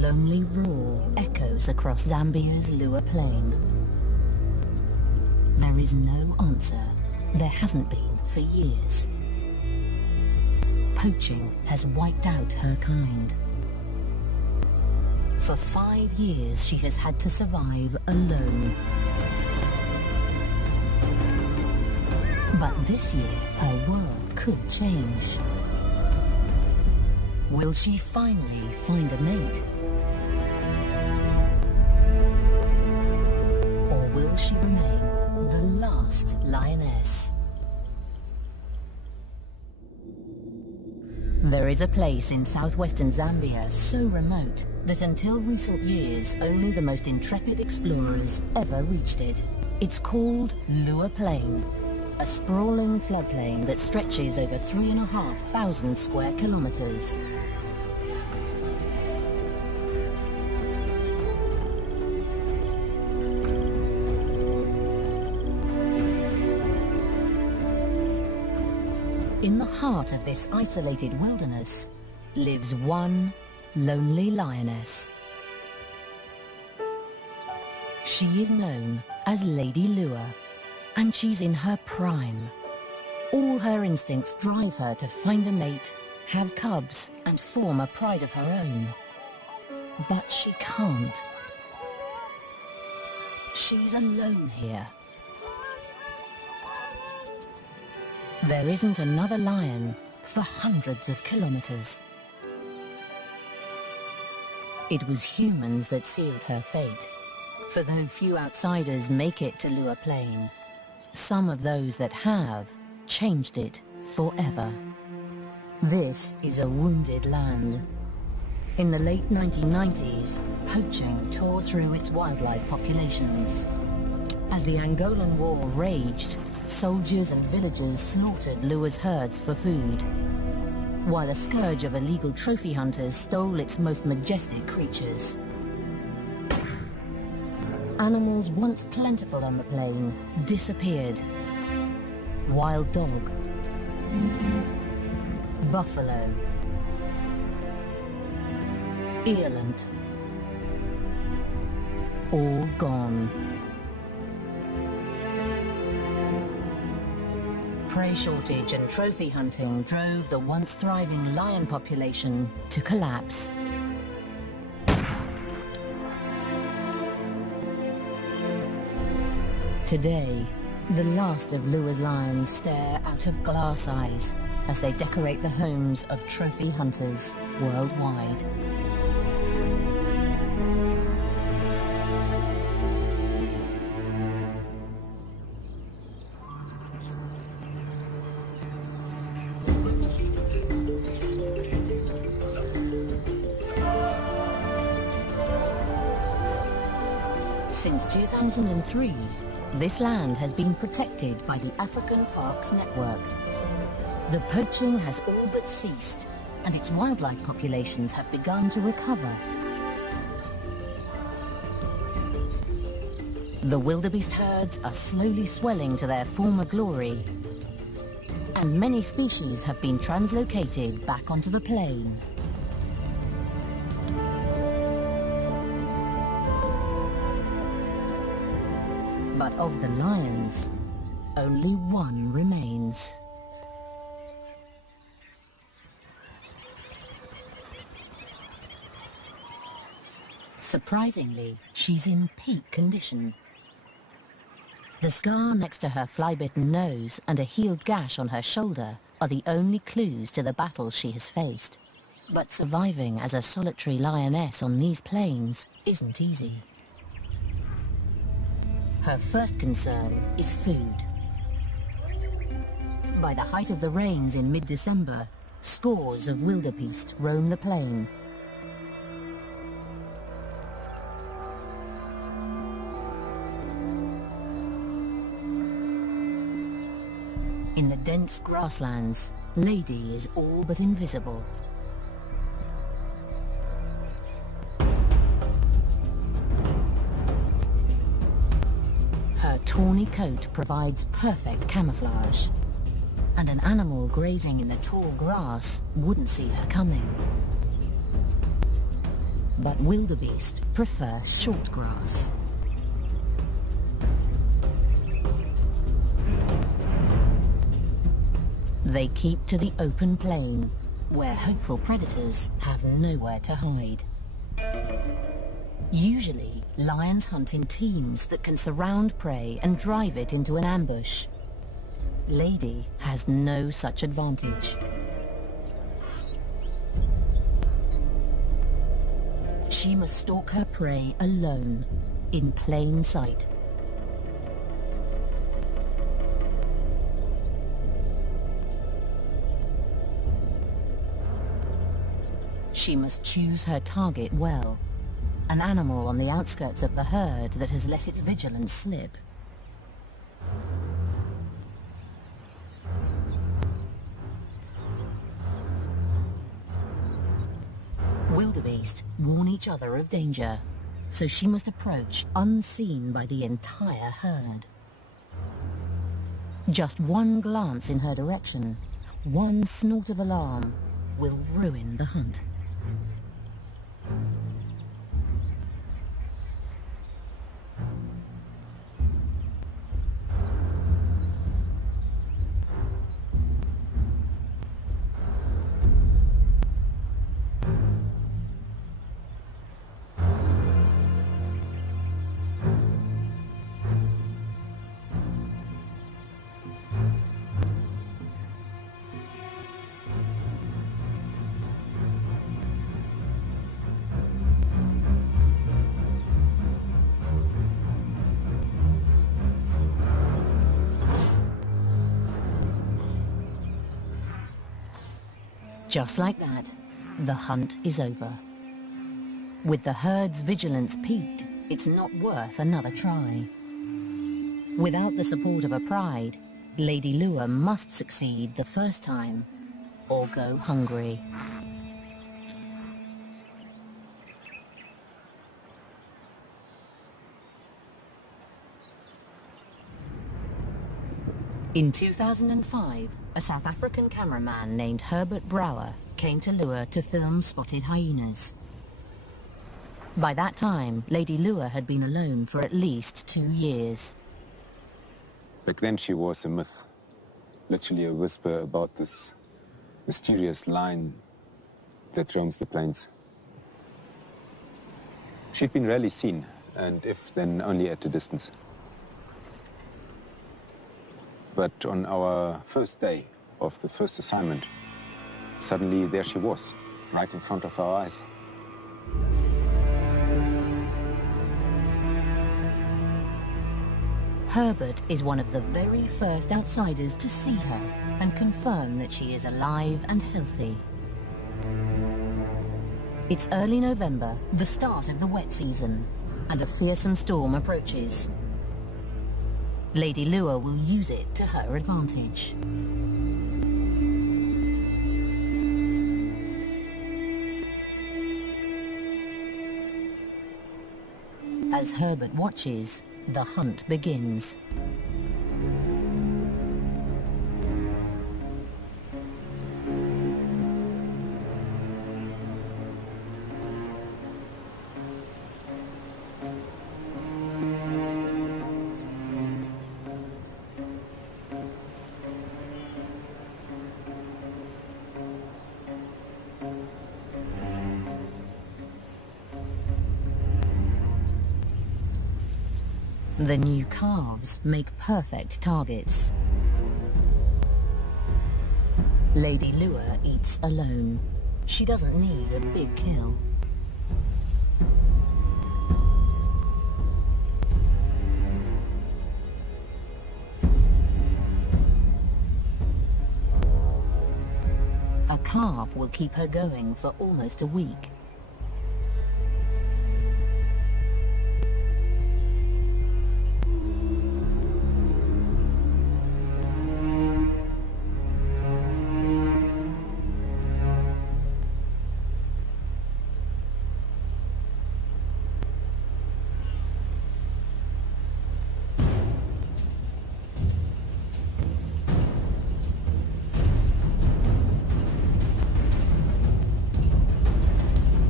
lonely roar echoes across Zambia's Lua Plain. There is no answer. There hasn't been for years. Poaching has wiped out her kind. For 5 years, she has had to survive alone. But this year, her world could change. Will she finally find a mate? Or will she remain the last lioness? There is a place in southwestern Zambia so remote that until recent years, only the most intrepid explorers ever reached it. It's called Lua Plain, a sprawling floodplain that stretches over 3,500 square kilometers. In the heart of this isolated wilderness lives one lonely lioness. She is known as Lady Lua, and she's in her prime. All her instincts drive her to find a mate, have cubs, and form a pride of her own. But she can't. She's alone here. There isn't another lion for hundreds of kilometers. It was humans that sealed her fate. For though few outsiders make it to Lua Plain, some of those that have changed it forever. This is a wounded land. In the late 1990s, poaching tore through its wildlife populations. As the Angolan War raged, soldiers and villagers slaughtered Lua's herds for food, while a scourge of illegal trophy hunters stole its most majestic creatures. Animals once plentiful on the plain disappeared. Wild dog, buffalo, eland, all gone. Prey shortage and trophy hunting drove the once thriving lion population to collapse. Today, the last of Lua's lions stare out of glass eyes as they decorate the homes of trophy hunters worldwide. Since 2003, this land has been protected by the African Parks Network. The poaching has all but ceased, and its wildlife populations have begun to recover. The wildebeest herds are slowly swelling to their former glory, and many species have been translocated back onto the plain. But of the lions, only one remains. Surprisingly, she's in peak condition. The scar next to her fly-bitten nose and a healed gash on her shoulder are the only clues to the battles she has faced. But surviving as a solitary lioness on these plains isn't easy. Her first concern is food. By the height of the rains in mid-December, scores of wildebeest roam the plain. In the dense grasslands, Lady is all but invisible. Her tawny coat provides perfect camouflage, and an animal grazing in the tall grass wouldn't see her coming. but wildebeest prefer short grass. They keep to the open plain, where hopeful predators have nowhere to hide. Usually, lions hunt in teams that can surround prey and drive it into an ambush. Lady has no such advantage. She must stalk her prey alone, in plain sight. She must choose her target well, an animal on the outskirts of the herd that has let its vigilance slip. Wildebeest warn each other of danger, so she must approach unseen by the entire herd. Just one glance in her direction, one snort of alarm, will ruin the hunt. Just like that, the hunt is over. With the herd's vigilance peaked, it's not worth another try. Without the support of a pride, Lady Lure must succeed the first time, or go hungry. In 2005, a South African cameraman named Herbert Brouwer came to Lure to film spotted hyenas. By that time, Lady Lure had been alone for at least 2 years. Back then she was a myth, literally a whisper about this mysterious lion that roams the plains. She'd been rarely seen, and if then only at a distance. But on our first day of the first assignment, suddenly there she was, right in front of our eyes. Herbert is one of the very first outsiders to see her and confirm that she is alive and healthy. It's early November, the start of the wet season, and a fearsome storm approaches. Lady Lure will use it to her advantage. As Herbert watches, the hunt begins. The new calves make perfect targets. Lady Lure eats alone. She doesn't need a big kill. A calf will keep her going for almost a week.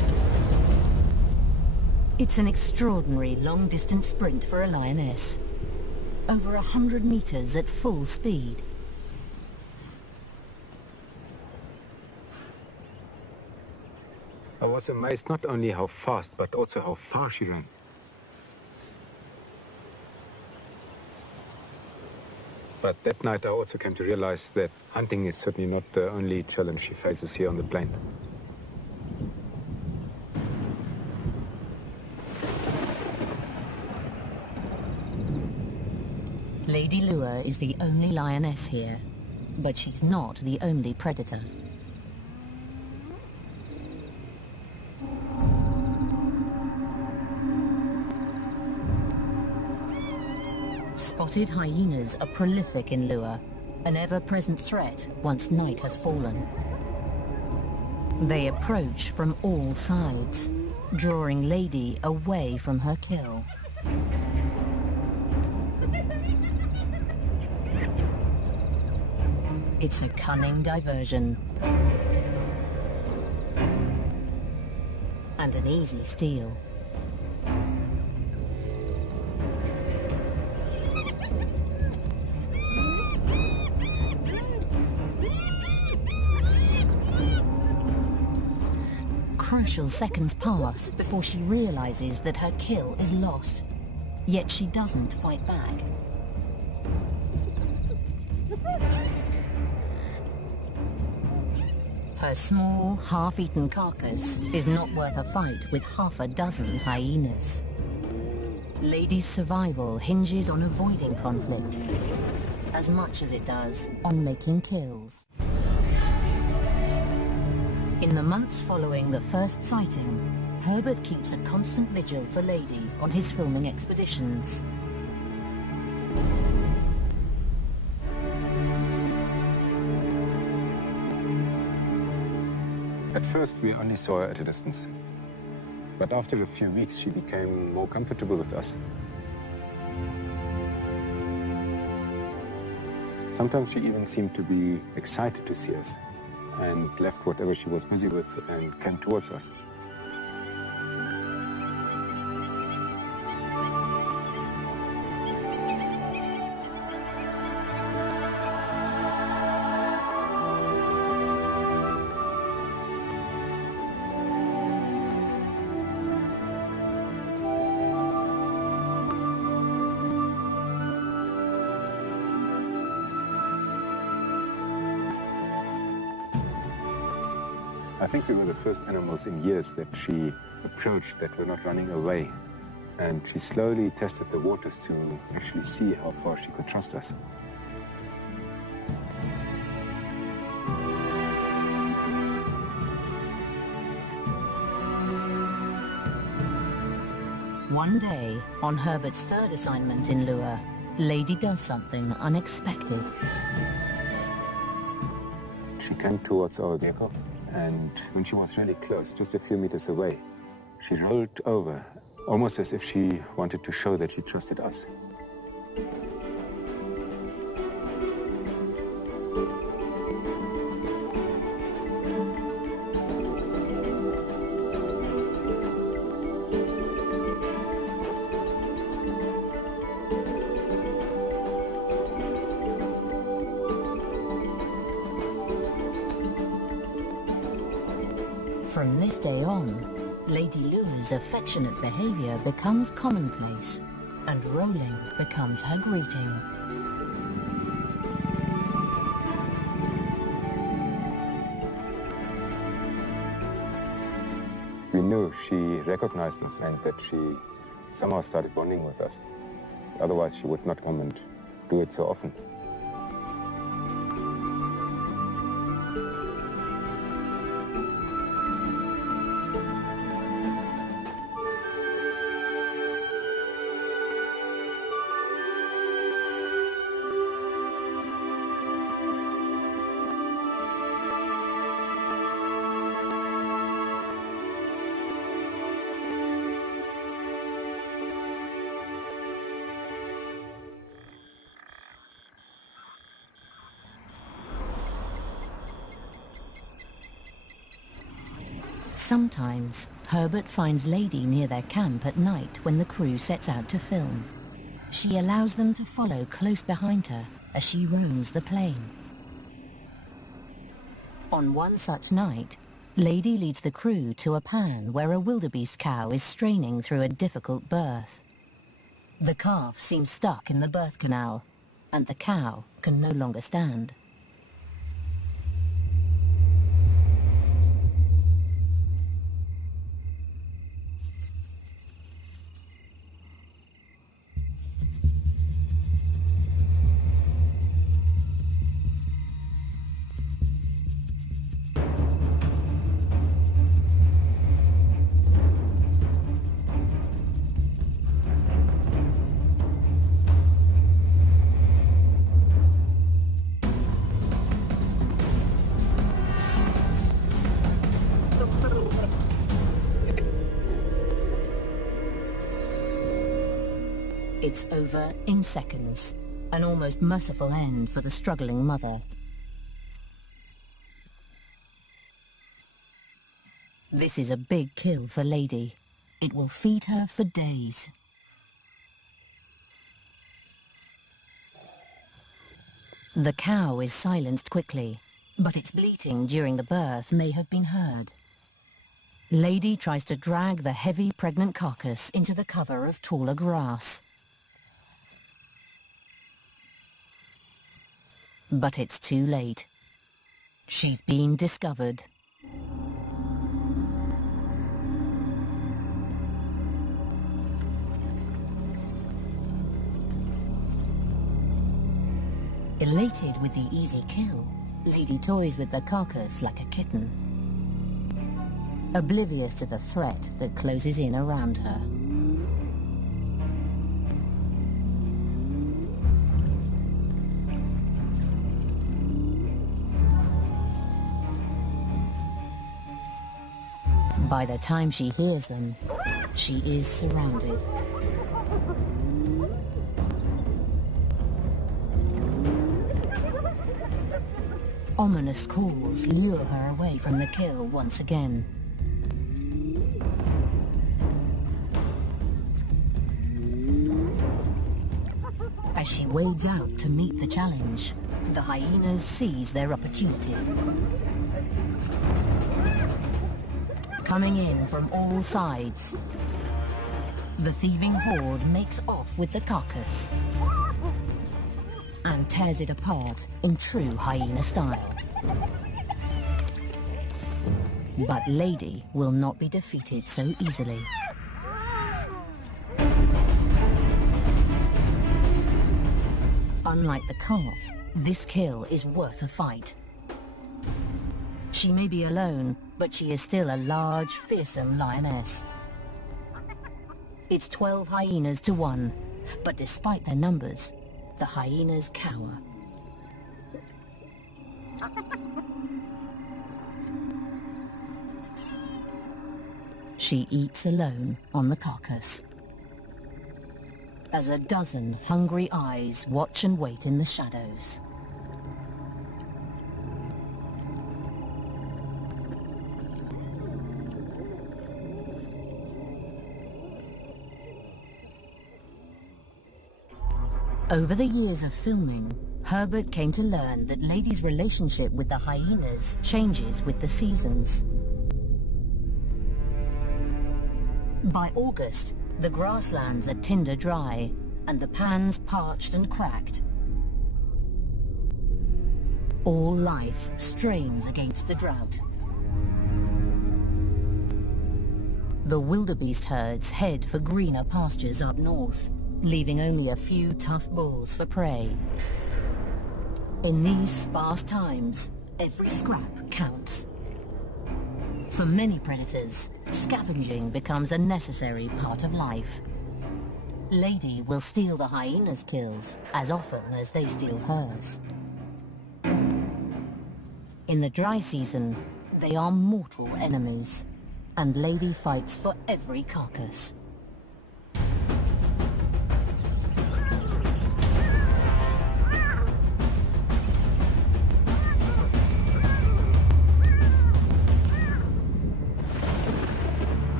It's an extraordinary long-distance sprint for a lioness. Over 100 meters at full speed. I was amazed not only how fast, but also how far she ran. But that night I also came to realize that hunting is certainly not the only challenge she faces here on the plain. Lady Lua is the only lioness here, but she's not the only predator. Spotted hyenas are prolific in Lua, an ever-present threat once night has fallen. They approach from all sides, drawing Lady away from her kill. It's a cunning diversion. And an easy steal. Crucial seconds pass before she realizes that her kill is lost. Yet she doesn't fight back. Her small, half-eaten carcass is not worth a fight with half a dozen hyenas. Lady's survival hinges on avoiding conflict, as much as it does on making kills. In the months following the first sighting, Herbert keeps a constant vigil for Lady on his filming expeditions. At first we only saw her at a distance. But after a few weeks she became more comfortable with us. Sometimes she even seemed to be excited to see us, and left whatever she was busy with and came towards us. I think we were the first animals in years that she approached that were not running away. And she slowly tested the waters to actually see how far she could trust us. One day, on Herbert's third assignment in Lua, Lady does something unexpected. She came towards our vehicle, and when she was really close, just a few meters away, she rolled over, almost as if she wanted to show that she trusted us. From this day on, Lady Lua's affectionate behavior becomes commonplace, and rolling becomes her greeting. We knew she recognized us and that she somehow started bonding with us. Otherwise, she would not come and do it so often. Sometimes, Herbert finds Lady near their camp at night when the crew sets out to film. She allows them to follow close behind her as she roams the plain. On one such night, Lady leads the crew to a pan where a wildebeest cow is straining through a difficult birth. The calf seems stuck in the birth canal, and the cow can no longer stand. It's over in seconds, an almost merciful end for the struggling mother. This is a big kill for Lady. It will feed her for days. The cow is silenced quickly, but its bleating during the birth may have been heard. Lady tries to drag the heavy pregnant carcass into the cover of taller grass. But it's too late. She's been discovered. Elated with the easy kill, Lady toys with the carcass like a kitten, oblivious to the threat that closes in around her. By the time she hears them, she is surrounded. Ominous calls lure her away from the kill once again. As she wades out to meet the challenge, the hyenas seize their opportunity. Coming in from all sides, the thieving horde makes off with the carcass and tears it apart in true hyena style. But Lady will not be defeated so easily. Unlike the calf, this kill is worth a fight. She may be alone, but she is still a large, fearsome lioness. It's 12 hyenas to 1, but despite their numbers, the hyenas cower. She eats alone on the carcass, as a dozen hungry eyes watch and wait in the shadows. Over the years of filming, Herbert came to learn that Lady's relationship with the hyenas changes with the seasons. By August, the grasslands are tinder dry, and the pans parched and cracked. All life strains against the drought. The wildebeest herds head for greener pastures up north, leaving only a few tough bulls for prey. In these sparse times, every scrap counts. For many predators, scavenging becomes a necessary part of life. Lady will steal the hyena's kills as often as they steal hers. In the dry season, they are mortal enemies, and Lady fights for every carcass.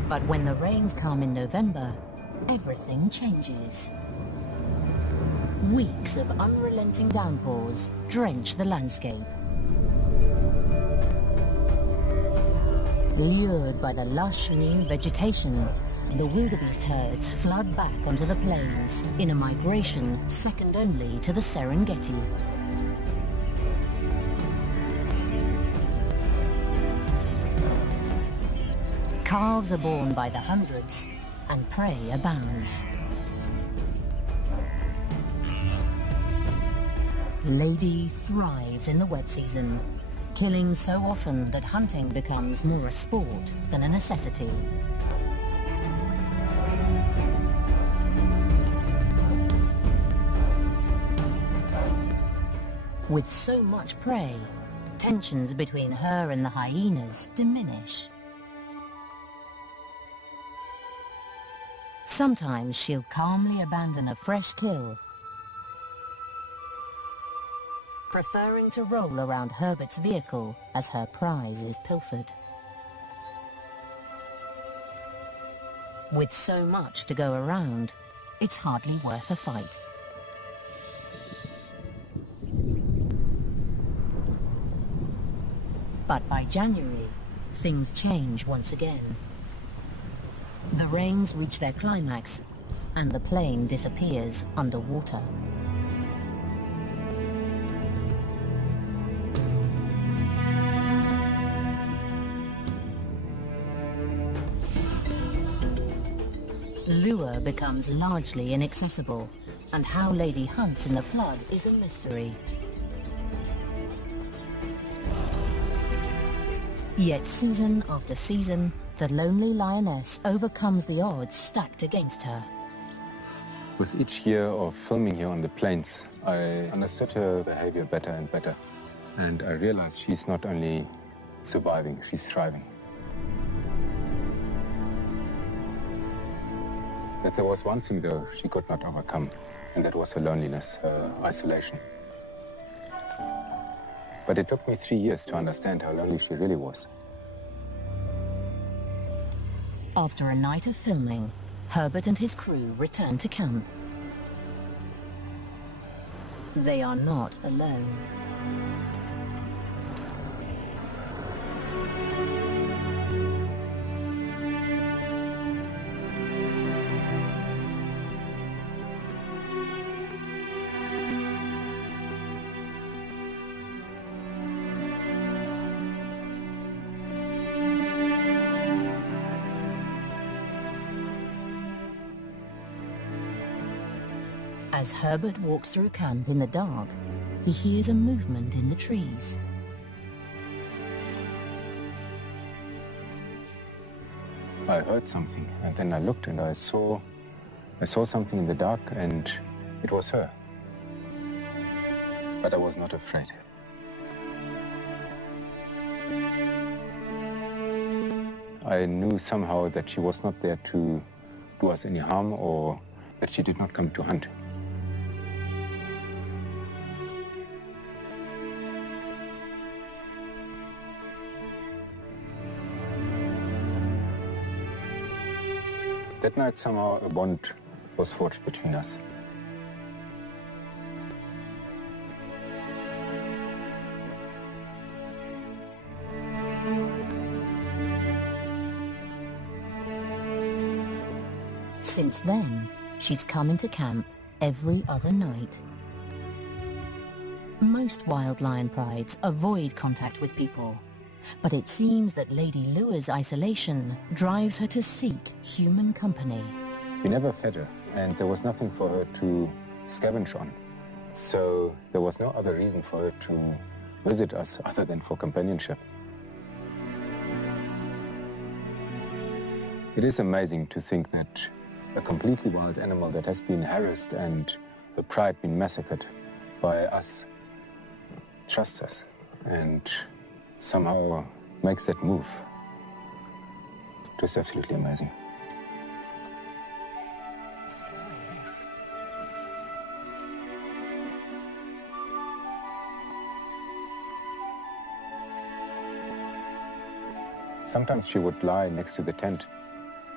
But when the rains come in November, everything changes. Weeks of unrelenting downpours drench the landscape. Lured by the lush new vegetation, the wildebeest herds flood back onto the plains in a migration second only to the Serengeti. Calves are born by the hundreds, and prey abounds. Lady thrives in the wet season, killing so often that hunting becomes more a sport than a necessity. With so much prey, tensions between her and the hyenas diminish. Sometimes she'll calmly abandon a fresh kill, preferring to roll around Herbert's vehicle as her prize is pilfered. With so much to go around, it's hardly worth a fight. But by January, things change once again. The rains reach their climax, and the plain disappears underwater. Lure becomes largely inaccessible, and how Lady hunts in the flood is a mystery. Yet season after season, the lonely lioness overcomes the odds stacked against her. With each year of filming here on the plains, I understood her behavior better and better. And I realized she's not only surviving, she's thriving. That there was one thing, though, she could not overcome, and that was her loneliness, her isolation. But it took me 3 years to understand how lonely she really was. After a night of filming, Herbert and his crew return to camp. They are not alone. As Herbert walks through camp in the dark, he hears a movement in the trees. I heard something, and then I looked and I saw something in the dark, and it was her. But I was not afraid. I knew somehow that she was not there to do us any harm, or that she did not come to hunt. That night, somehow, a bond was forged between us. Since then, she's come into camp every other night. Most wild lion prides avoid contact with people, but it seems that Lady Lure's isolation drives her to seek human company. We never fed her, and there was nothing for her to scavenge on. So there was no other reason for her to visit us other than for companionship. It is amazing to think that a completely wild animal that has been harassed and her pride been massacred by us trusts us and somehow makes that move. It was absolutely amazing. Sometimes she would lie next to the tent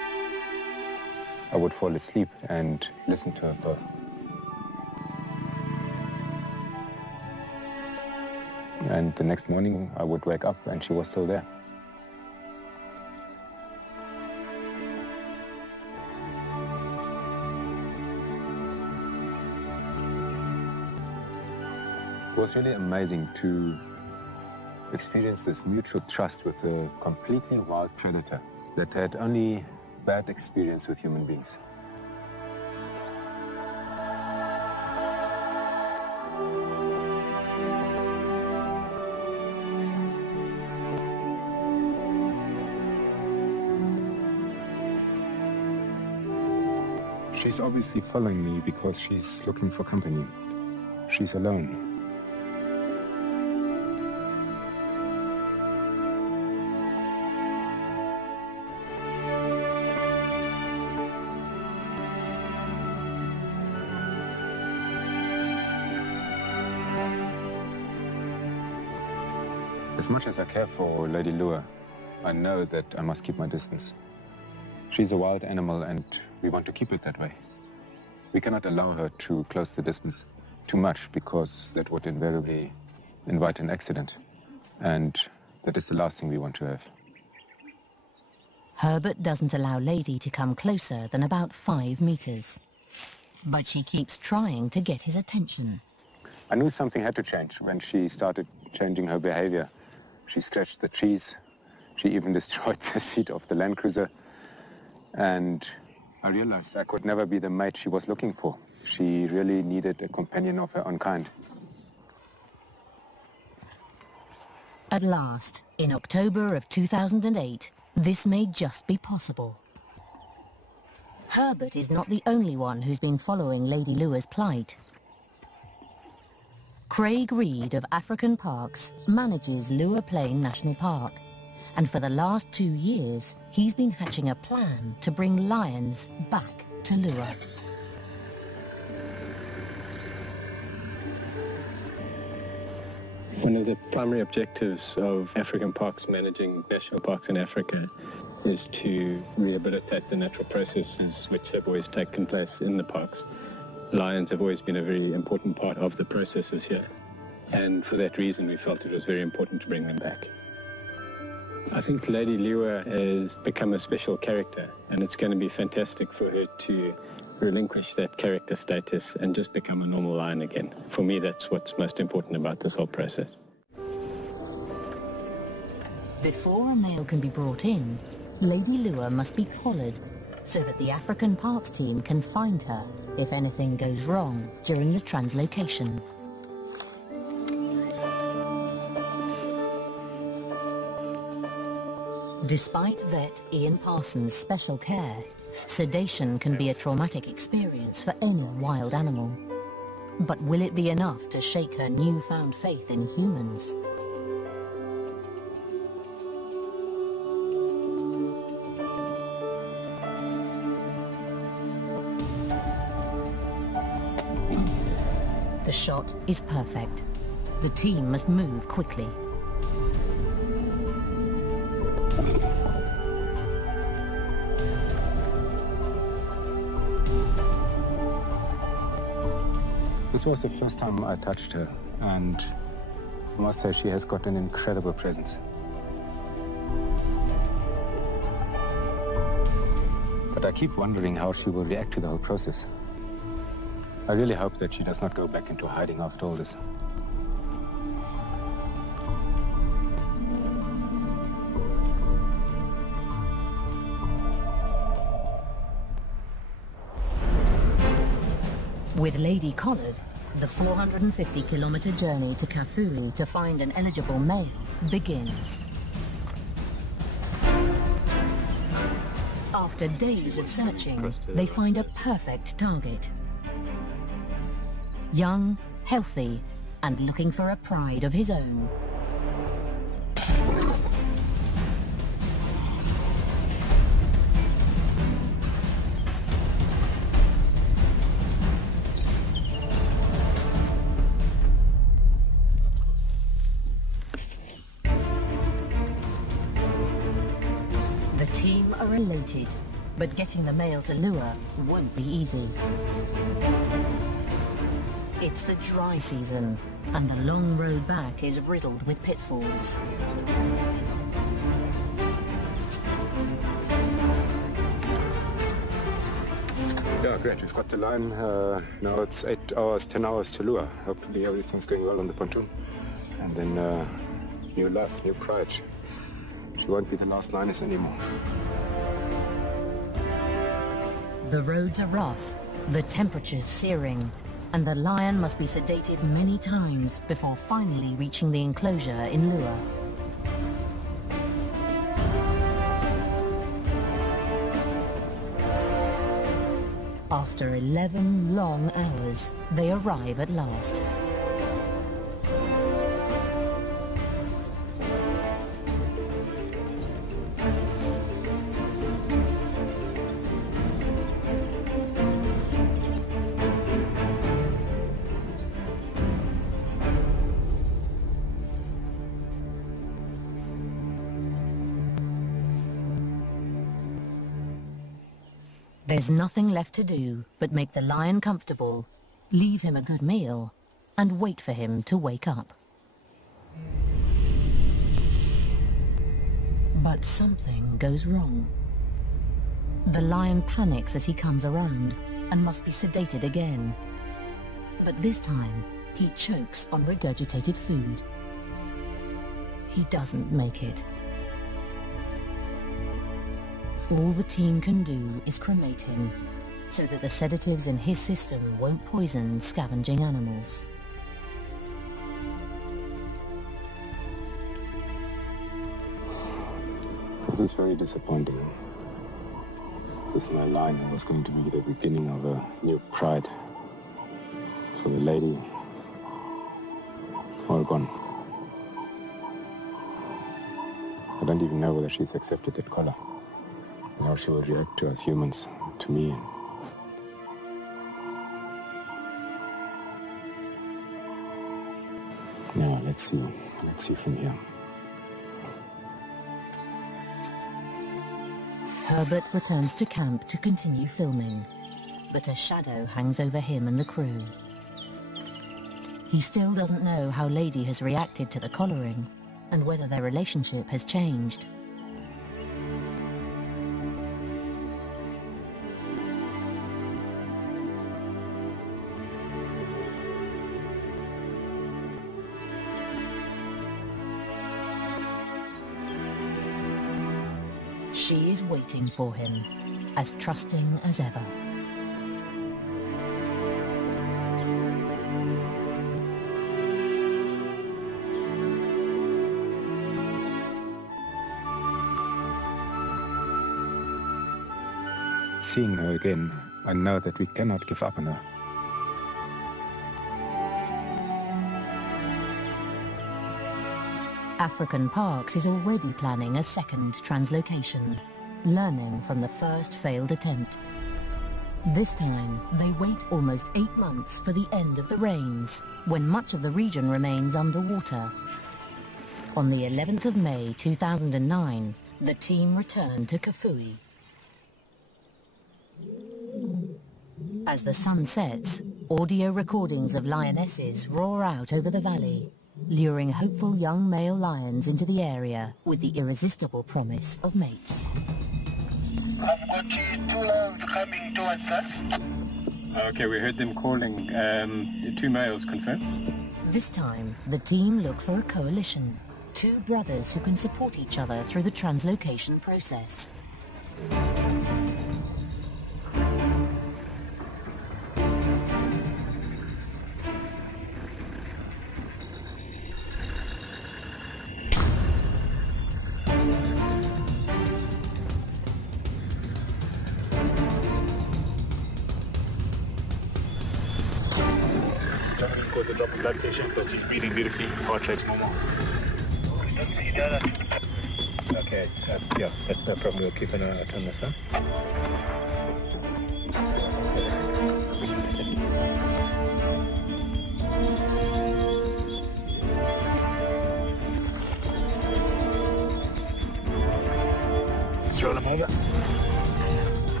fall asleep and listen to her go. And the next morning I would wake up and she was still there. It was really amazing to experience this mutual trust with a completely wild predator that had only bad experience with human beings. She's obviously following me because she's looking for company. She's alone. As much as I care for Lady Lua, I know that I must keep my distance. She's a wild animal and we want to keep it that way. We cannot allow her to close the distance too much because that would invariably invite an accident. And that is the last thing we want to have. Herbert doesn't allow Lady to come closer than about 5 meters. But she keeps trying to get his attention. I knew something had to change when she started changing her behavior. She scratched the trees. She even destroyed the seat of the Land Cruiser. And I realized I could never be the mate she was looking for. She really needed a companion of her own kind. At last, in October of 2008, this may just be possible. Herbert is not the only one who's been following Lady Lua's plight. Craig Reed of African Parks manages Lua Plain National Park, and for the last 2 years, he's been hatching a plan to bring lions back to Lua. One of the primary objectives of African Parks managing national parks in Africa is to rehabilitate the natural processes which have always taken place in the parks. Lions have always been a very important part of the processes here, and for that reason we felt it was very important to bring them back. I think Lady Lua has become a special character, and it's going to be fantastic for her to relinquish that character status and just become a normal lion again. For me, that's what's most important about this whole process. Before a male can be brought in, Lady Lua must be collared so that the African Parks team can find her if anything goes wrong during the translocation. Despite vet Ian Parsons' special care, sedation can be a traumatic experience for any wild animal. But will it be enough to shake her newfound faith in humans? The shot is perfect. The team must move quickly. This was the first time I touched her, and I must say she has got an incredible presence. But I keep wondering how she will react to the whole process. I really hope that she does not go back into hiding after all this. With Lady collared, the 450-kilometer journey to Kafuri to find an eligible male begins. After days of searching, they find a perfect target. Young, healthy, and looking for a pride of his own. The team are elated. But getting the male to lure won't be easy. It's the dry season, and the long road back is riddled with pitfalls. Yeah, great. We've got the line. Now it's 8 hours, 10 hours to lure. Hopefully everything's going well on the pontoon. And then new life, new pride. She won't be the last lioness anymore. The roads are rough, the temperature's searing, and the lion must be sedated many times before finally reaching the enclosure in lure. After 11 long hours, they arrive at last. There's nothing left to do but make the lion comfortable, leave him a good meal, and wait for him to wake up. But something goes wrong. The lion panics as he comes around and must be sedated again. But this time, he chokes on regurgitated food. He doesn't make it. All the team can do is cremate him, so that the sedatives in his system won't poison scavenging animals. This is very disappointing. This line was going to be the beginning of a new pride for the lady. All gone. I don't even know whether she's accepted that collar. How she will react to us humans, to me. Yeah, let's see from here. Herbert returns to camp to continue filming, but a shadow hangs over him and the crew. He still doesn't know how Lady has reacted to the collaring, and whether their relationship has changed. She is waiting for him, as trusting as ever. Seeing her again, I know that we cannot give up on her. African Parks is already planning a second translocation, learning from the first failed attempt. This time, they wait almost 8 months for the end of the rains, when much of the region remains underwater. On the 11th of May 2009, the team returned to Kafue. As the sun sets, audio recordings of lionesses roar out over the valley, luring hopeful young male lions into the area with the irresistible promise of mates. I've got 2 lions coming towards us. Okay, we heard them calling. 2 males confirmed. This time, the team look for a coalition. 2 brothers who can support each other through the translocation process. Cause a drop in blood pressure, but she's breathing beautifully, heart rate's normal. Okay, yeah, that's no problem. We'll keep an eye out on this, huh? Throw them over.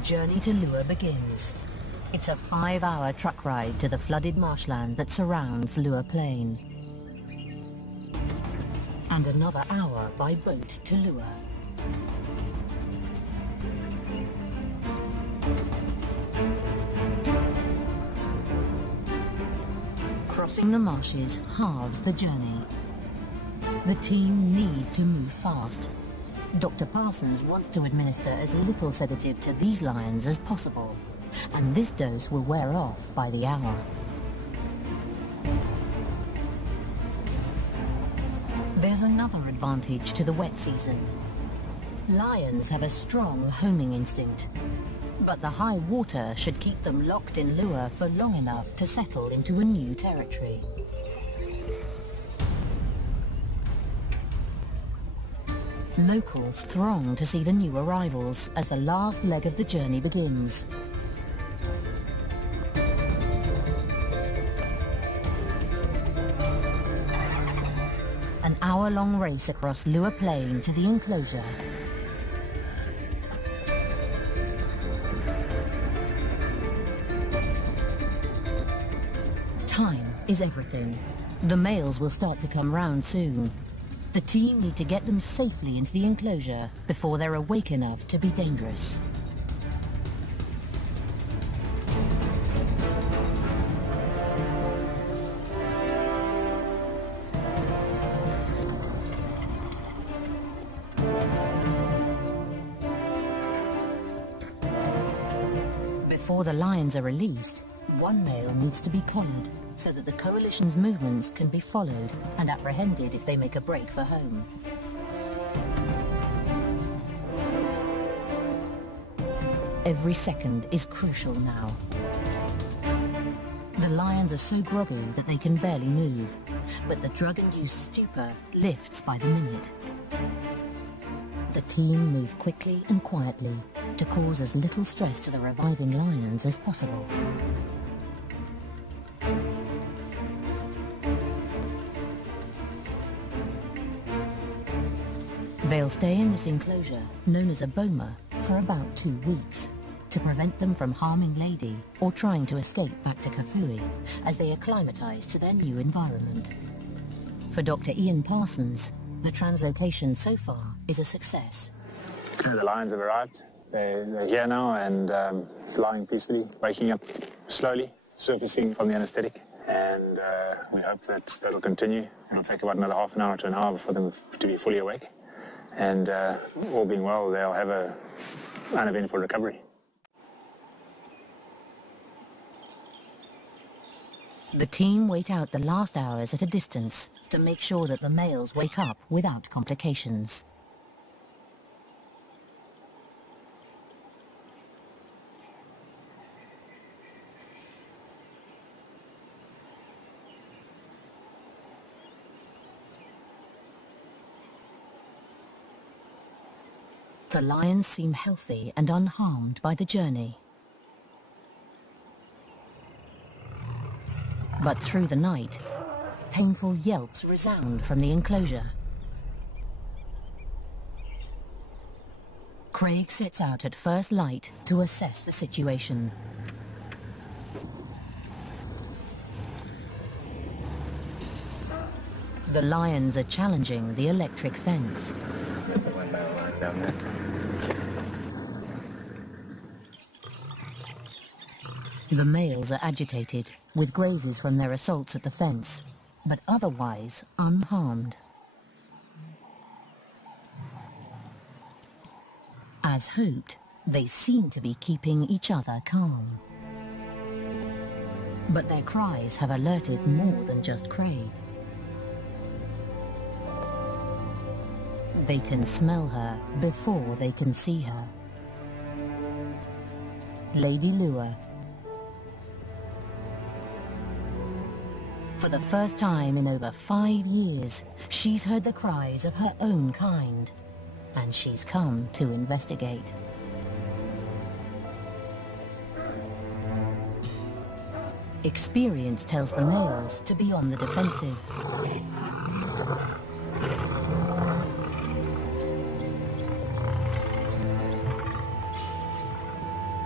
journey to Lua begins. It's a 5-hour truck ride to the flooded marshland that surrounds Lua Plain. And another hour by boat to Lua. Crossing the marshes halves the journey. The team need to move fast. Dr. Parsons wants to administer as little sedative to these lions as possible, and this dose will wear off by the hour. There's another advantage to the wet season. Lions have a strong homing instinct, but the high water should keep them locked in Lua for long enough to settle into a new territory. Locals throng to see the new arrivals as the last leg of the journey begins. An hour-long race across Lua Plain to the enclosure. Time is everything. The males will start to come round soon. The team need to get them safely into the enclosure before they're awake enough to be dangerous. Before the lions are released, one male needs to be collared so that the coalition's movements can be followed and apprehended if they make a break for home. Every second is crucial now. The lions are so groggy that they can barely move, but the drug-induced stupor lifts by the minute. The team move quickly and quietly to cause as little stress to the reviving lions as possible. They'll stay in this enclosure, known as a boma, for about 2 weeks, to prevent them from harming Lady or trying to escape back to Kafui as they acclimatise to their new environment. For Dr. Ian Parsons, the translocation so far is a success. The lions have arrived. They're here now and lying peacefully, waking up slowly, surfacing from the anaesthetic. And we hope that that'll continue. It'll take about another half an hour to an hour for them to be fully awake. And all being well, they'll have an uneventful recovery. The team wait out the last hours at a distance to make sure that the males wake up without complications. The lions seem healthy and unharmed by the journey. But through the night, painful yelps resound from the enclosure. Craig sets out at first light to assess the situation. The lions are challenging the electric fence. There's the one lying down there. The males are agitated, with grazes from their assaults at the fence, but otherwise unharmed. As hoped, they seem to be keeping each other calm. But their cries have alerted more than just Craig. They can smell her before they can see her. Lady Lua. For the first time in over 5 years, she's heard the cries of her own kind, and she's come to investigate. Experience tells the males to be on the defensive.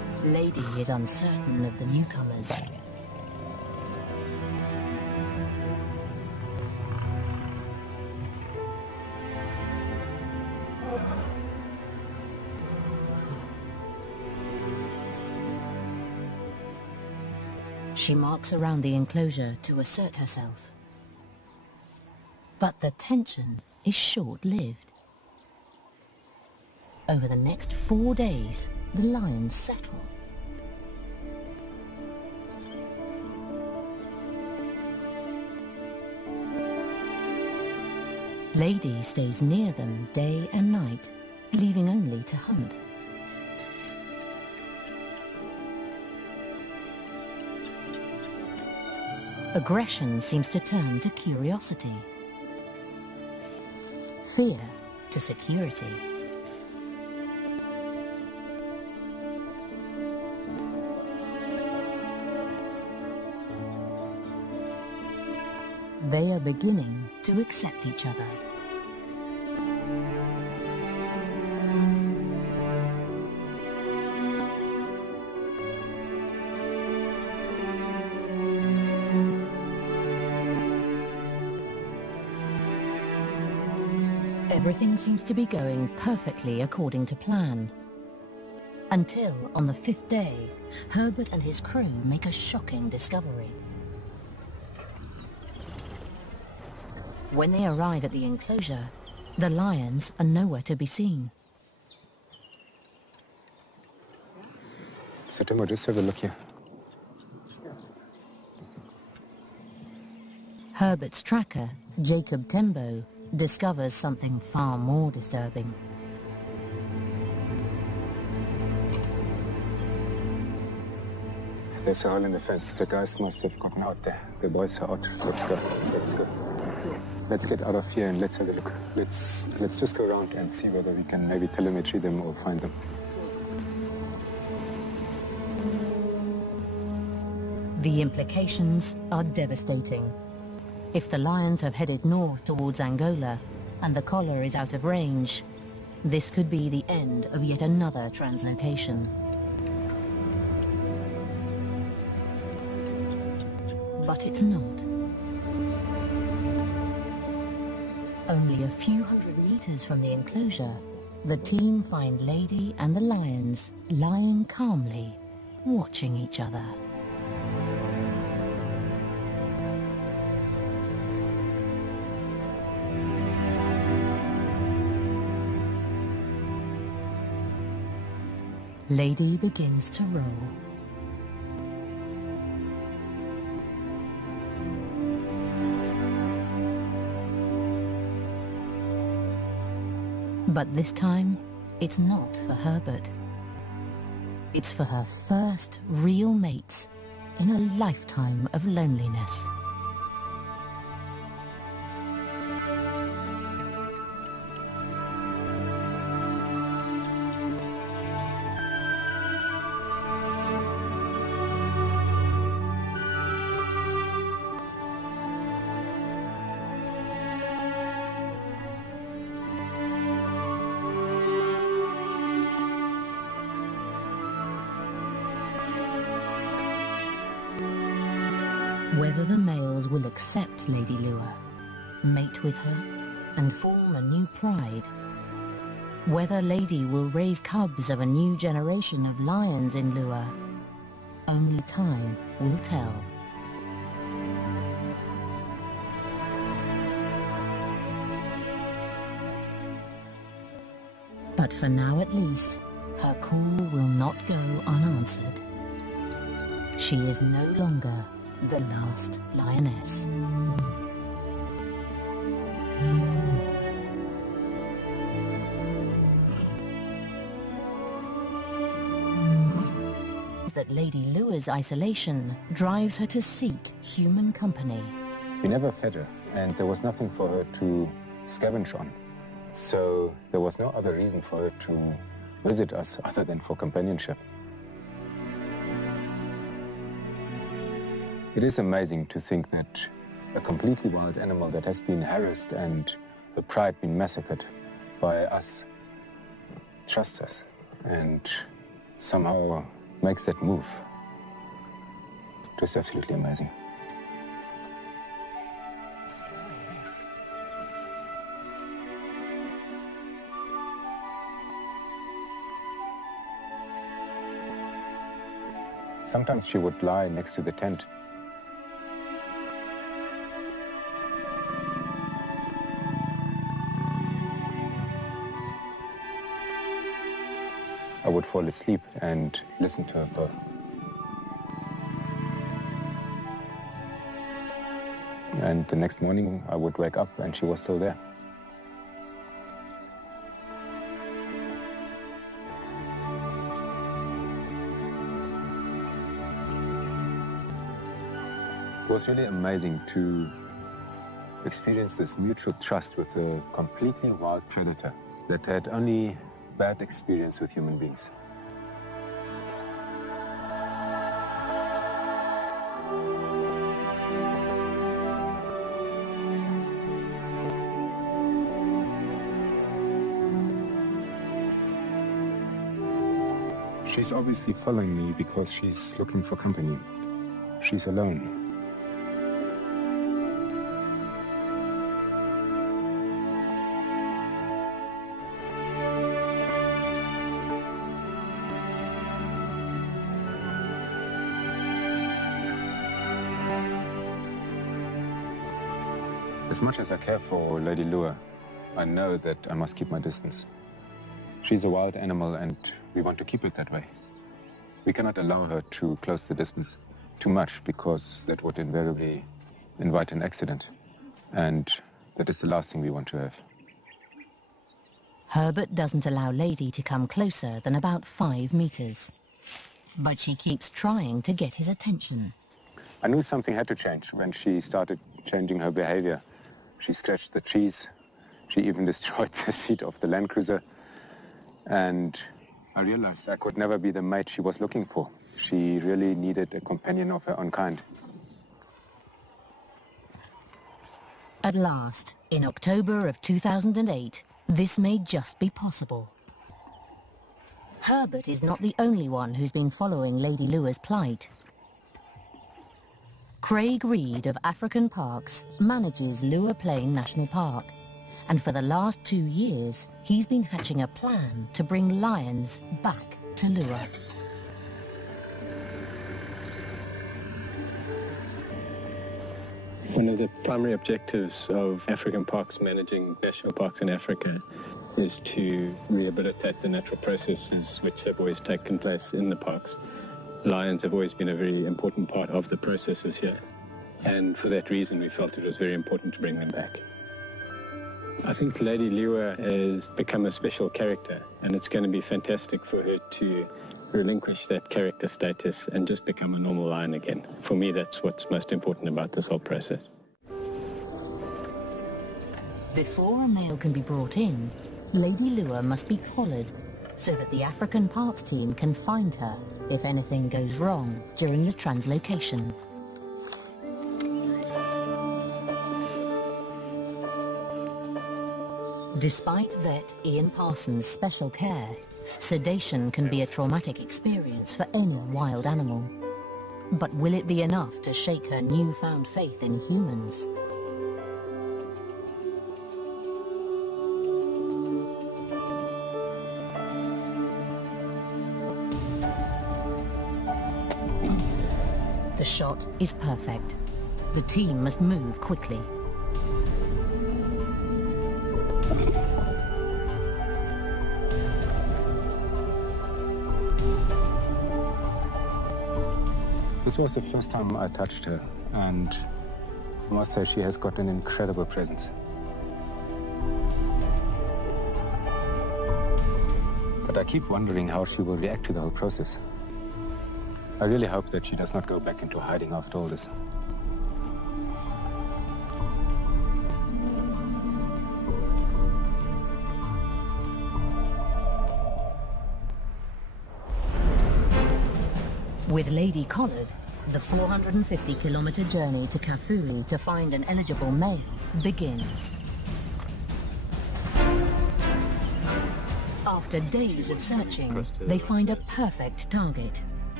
Lady is uncertain of the newcomers. She marks around the enclosure to assert herself. But the tension is short-lived. Over the next 4 days, the lions settle. Lady stays near them day and night, leaving only to hunt. Aggression seems to turn to curiosity. Fear to security. They are beginning to accept each other. Everything seems to be going perfectly according to plan. Until, on the 5th day, Herbert and his crew make a shocking discovery. When they arrive at the enclosure, the lions are nowhere to be seen. So Timo, just have a look here. Herbert's tracker, Jacob Tembo, discovers something far more disturbing. There's a hole in the fence. The guys must have gotten out there. The boys are out. Let's go. Let's go. Let's get out of here and let's have a look. Let's just go around and see whether we can maybe telemetry them or find them. The implications are devastating. If the lions have headed north towards Angola and the collar is out of range, this could be the end of yet another translocation. But it's not. Only a few hundred meters from the enclosure, the team find Lady and the lions lying calmly, watching each other. Lady begins to roll. But this time, it's not for Herbert. It's for her first real mates in a lifetime of loneliness. Whether the males will accept Lady Lure, mate with her, and form a new pride. Whether Lady will raise cubs of a new generation of lions in Lure, only time will tell. But for now at least, her call will not go unanswered. She is no longer the last lioness. That Lady Lure's isolation drives her to seek human company. We never fed her, and there was nothing for her to scavenge on. So there was no other reason for her to visit us other than for companionship. It is amazing to think that a completely wild animal that has been harassed and her pride been massacred by us trusts us and somehow makes that move. Just absolutely amazing. Sometimes she would lie next to the tent. I would fall asleep and listen to her purr. And the next morning I would wake up and she was still there. It was really amazing to experience this mutual trust with a completely wild predator that had only bad experience with human beings. She's obviously following me because she's looking for company. She's alone. As much as I care for Lady Lua, I know that I must keep my distance. She's a wild animal and we want to keep it that way. We cannot allow her to close the distance too much because that would invariably invite an accident. And that is the last thing we want to have. Herbert doesn't allow Lady to come closer than about 5 meters. But she keeps trying to get his attention. I knew something had to change when she started changing her behavior. She scratched the trees. She even destroyed the seat of the Land Cruiser. And I realized I could never be the mate she was looking for. She really needed a companion of her own kind. At last, in October of 2008, this may just be possible. Herbert is not the only one who's been following Lady Lua's plight. Craig Reed of African Parks manages Lua Plain National Park, and for the last 2 years, he's been hatching a plan to bring lions back to Lua. One of the primary objectives of African parks managing national parks in Africa is to rehabilitate the natural processes which have always taken place in the parks. Lions have always been a very important part of the processes here, and for that reason we felt it was very important to bring them back. I think Lady Lua has become a special character, and it's going to be fantastic for her to relinquish that character status and just become a normal lion again. For me, that's what's most important about this whole process. Before a male can be brought in, Lady Lua must be collared so that the African Parks team can find her if anything goes wrong during the translocation. Despite vet Ian Parsons' special care, sedation can be a traumatic experience for any wild animal. But will it be enough to shake her newfound faith in humans? The shot is perfect. The team must move quickly. This was the first time I touched her, and I must say she has got an incredible presence. But I keep wondering how she will react to the whole process. I really hope that she does not go back into hiding after all this. With Lady collared, the 450-kilometer journey to Kafuri to find an eligible male begins. After days of searching, they find a perfect target.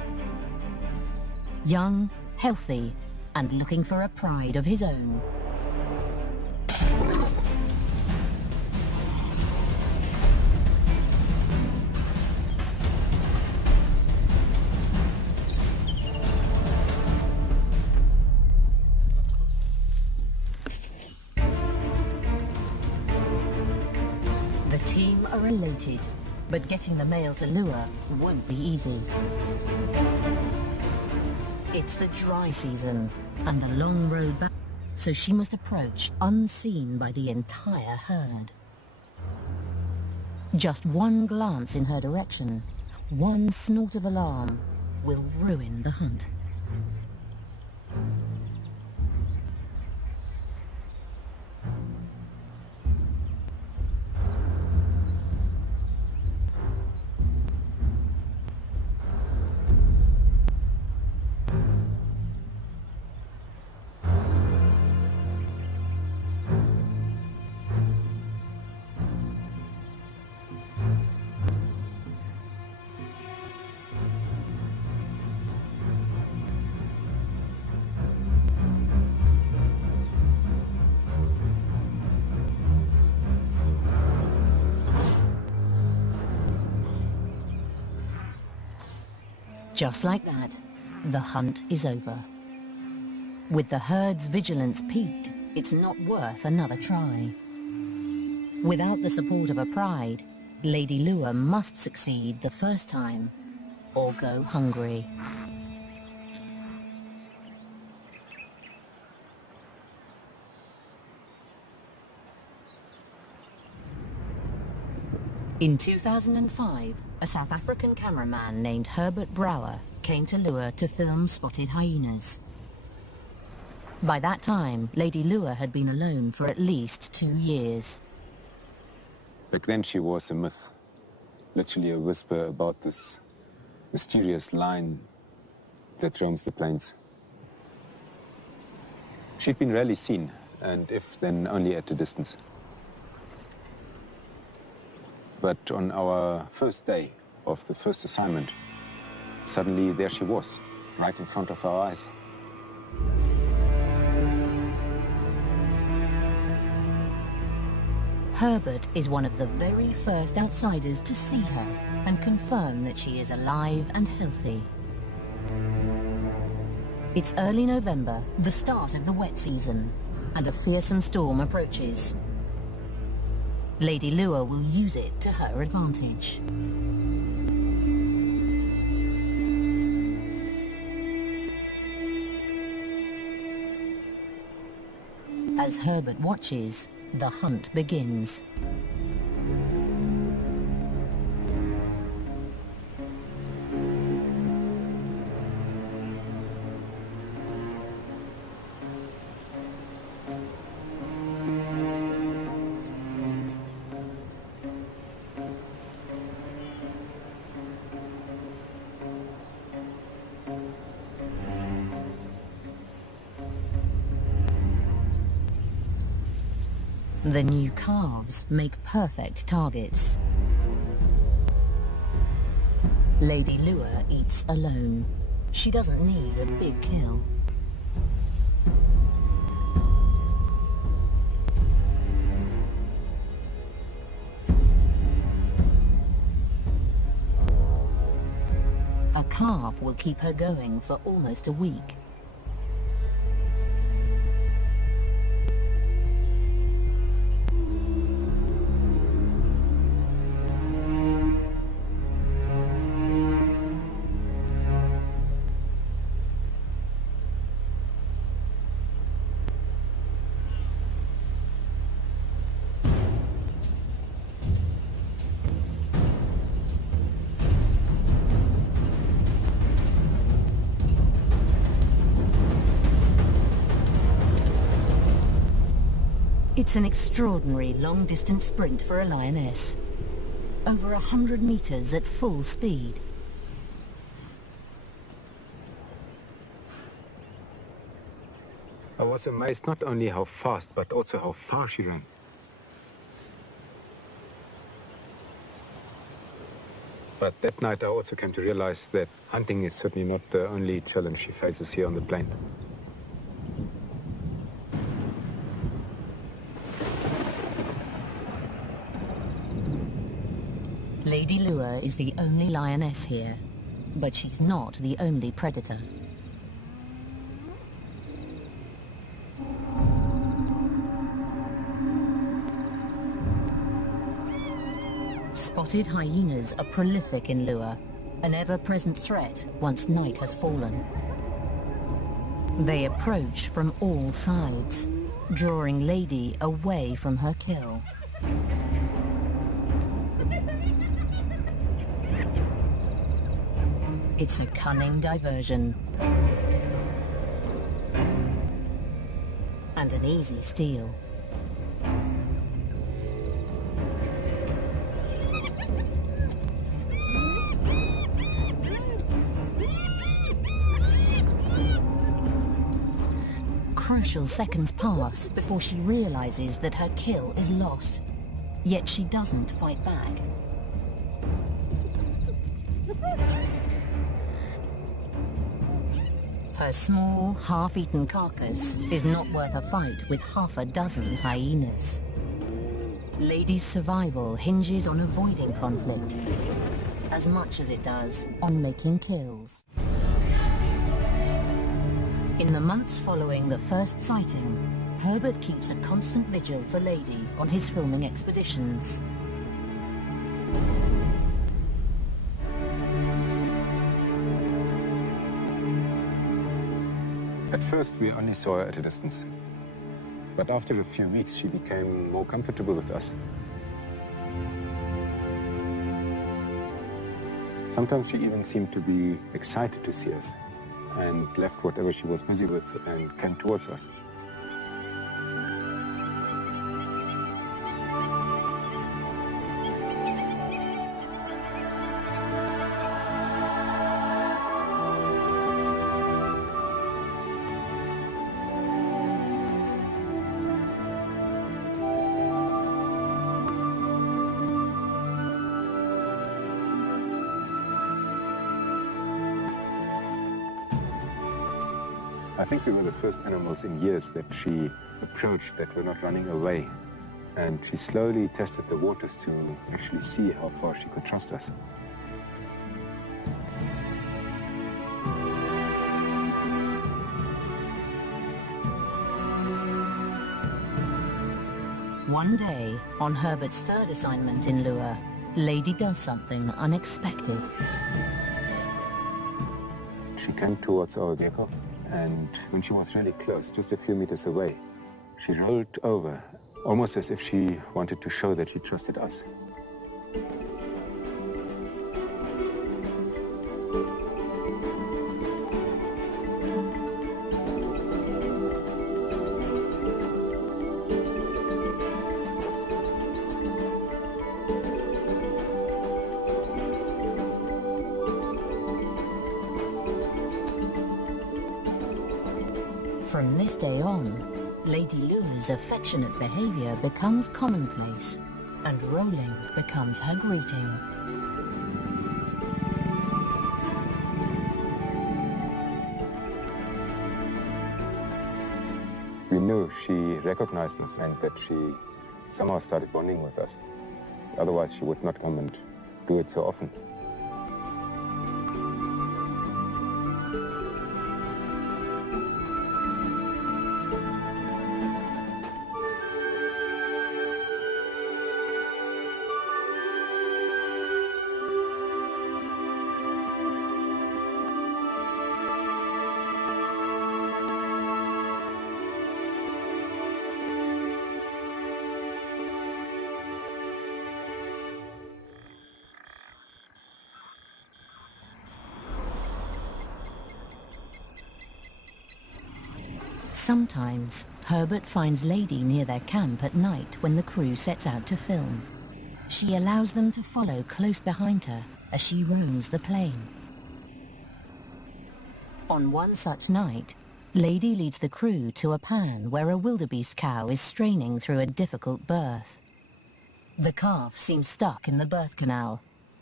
young, healthy, and looking for a pride of his own. The team are elated, but getting the male to lure won't be easy. It's the dry season and the long road back, so she must approach unseen by the entire herd. Just one glance in her direction, one snort of alarm, will ruin the hunt. Just like that, the hunt is over. With the herd's vigilance peaked, it's not worth another try. Without the support of a pride, Lady Lure must succeed the first time, or go hungry. In 2005, a South African cameraman named Herbert Brouwer came to Lure to film spotted hyenas. By that time, Lady Lure had been alone for at least 2 years. Back then she was a myth, literally a whisper about this mysterious lion that roams the plains. She'd been rarely seen, and if then only at a distance. But on our first day of the first assignment, suddenly there she was, right in front of our eyes. Herbert is one of the very first outsiders to see her and confirm that she is alive and healthy. It's early November, the start of the wet season, and a fearsome storm approaches. Lady Lure will use it to her advantage. As Herbert watches, the hunt begins. The new calves make perfect targets. Lady Lure eats alone. She doesn't need a big kill. A calf will keep her going for almost a week. It's an extraordinary long-distance sprint for a lioness. Over 100 meters at full speed. I was amazed not only how fast, but also how far she ran. But that night I also came to realize that hunting is certainly not the only challenge she faces here on the plain. Lady Lua is the only lioness here, but she's not the only predator. Spotted hyenas are prolific in Lua, an ever-present threat once night has fallen. They approach from all sides, drawing Lady away from her kill. It's a cunning diversion. And an easy steal. Crucial seconds pass before she realizes that her kill is lost. Yet she doesn't fight back. Her small, half-eaten carcass is not worth a fight with half a dozen hyenas. Lady's survival hinges on avoiding conflict, as much as it does on making kills. In the months following the first sighting, Herbert keeps a constant vigil for Lady on his filming expeditions. At first we only saw her at a distance, but after a few weeks she became more comfortable with us. Sometimes she even seemed to be excited to see us, and left whatever she was busy with and came towards us. I think we were the first animals in years that she approached that were not running away. And she slowly tested the waters to actually see how far she could trust us. One day, on Herbert's third assignment in Lua, Lady does something unexpected. She came towards our vehicle, and when she was really close, just a few meters away, she rolled over, almost as if she wanted to show that she trusted us. From this day on, Lady Lua's affectionate behavior becomes commonplace, and rolling becomes her greeting. We knew she recognized us and that she somehow started bonding with us. Otherwise, she would not come and do it so often. Sometimes, Herbert finds Lady near their camp at night when the crew sets out to film. She allows them to follow close behind her as she roams the plain. On one such night, Lady leads the crew to a pan where a wildebeest cow is straining through a difficult birth. The calf seems stuck in the birth canal,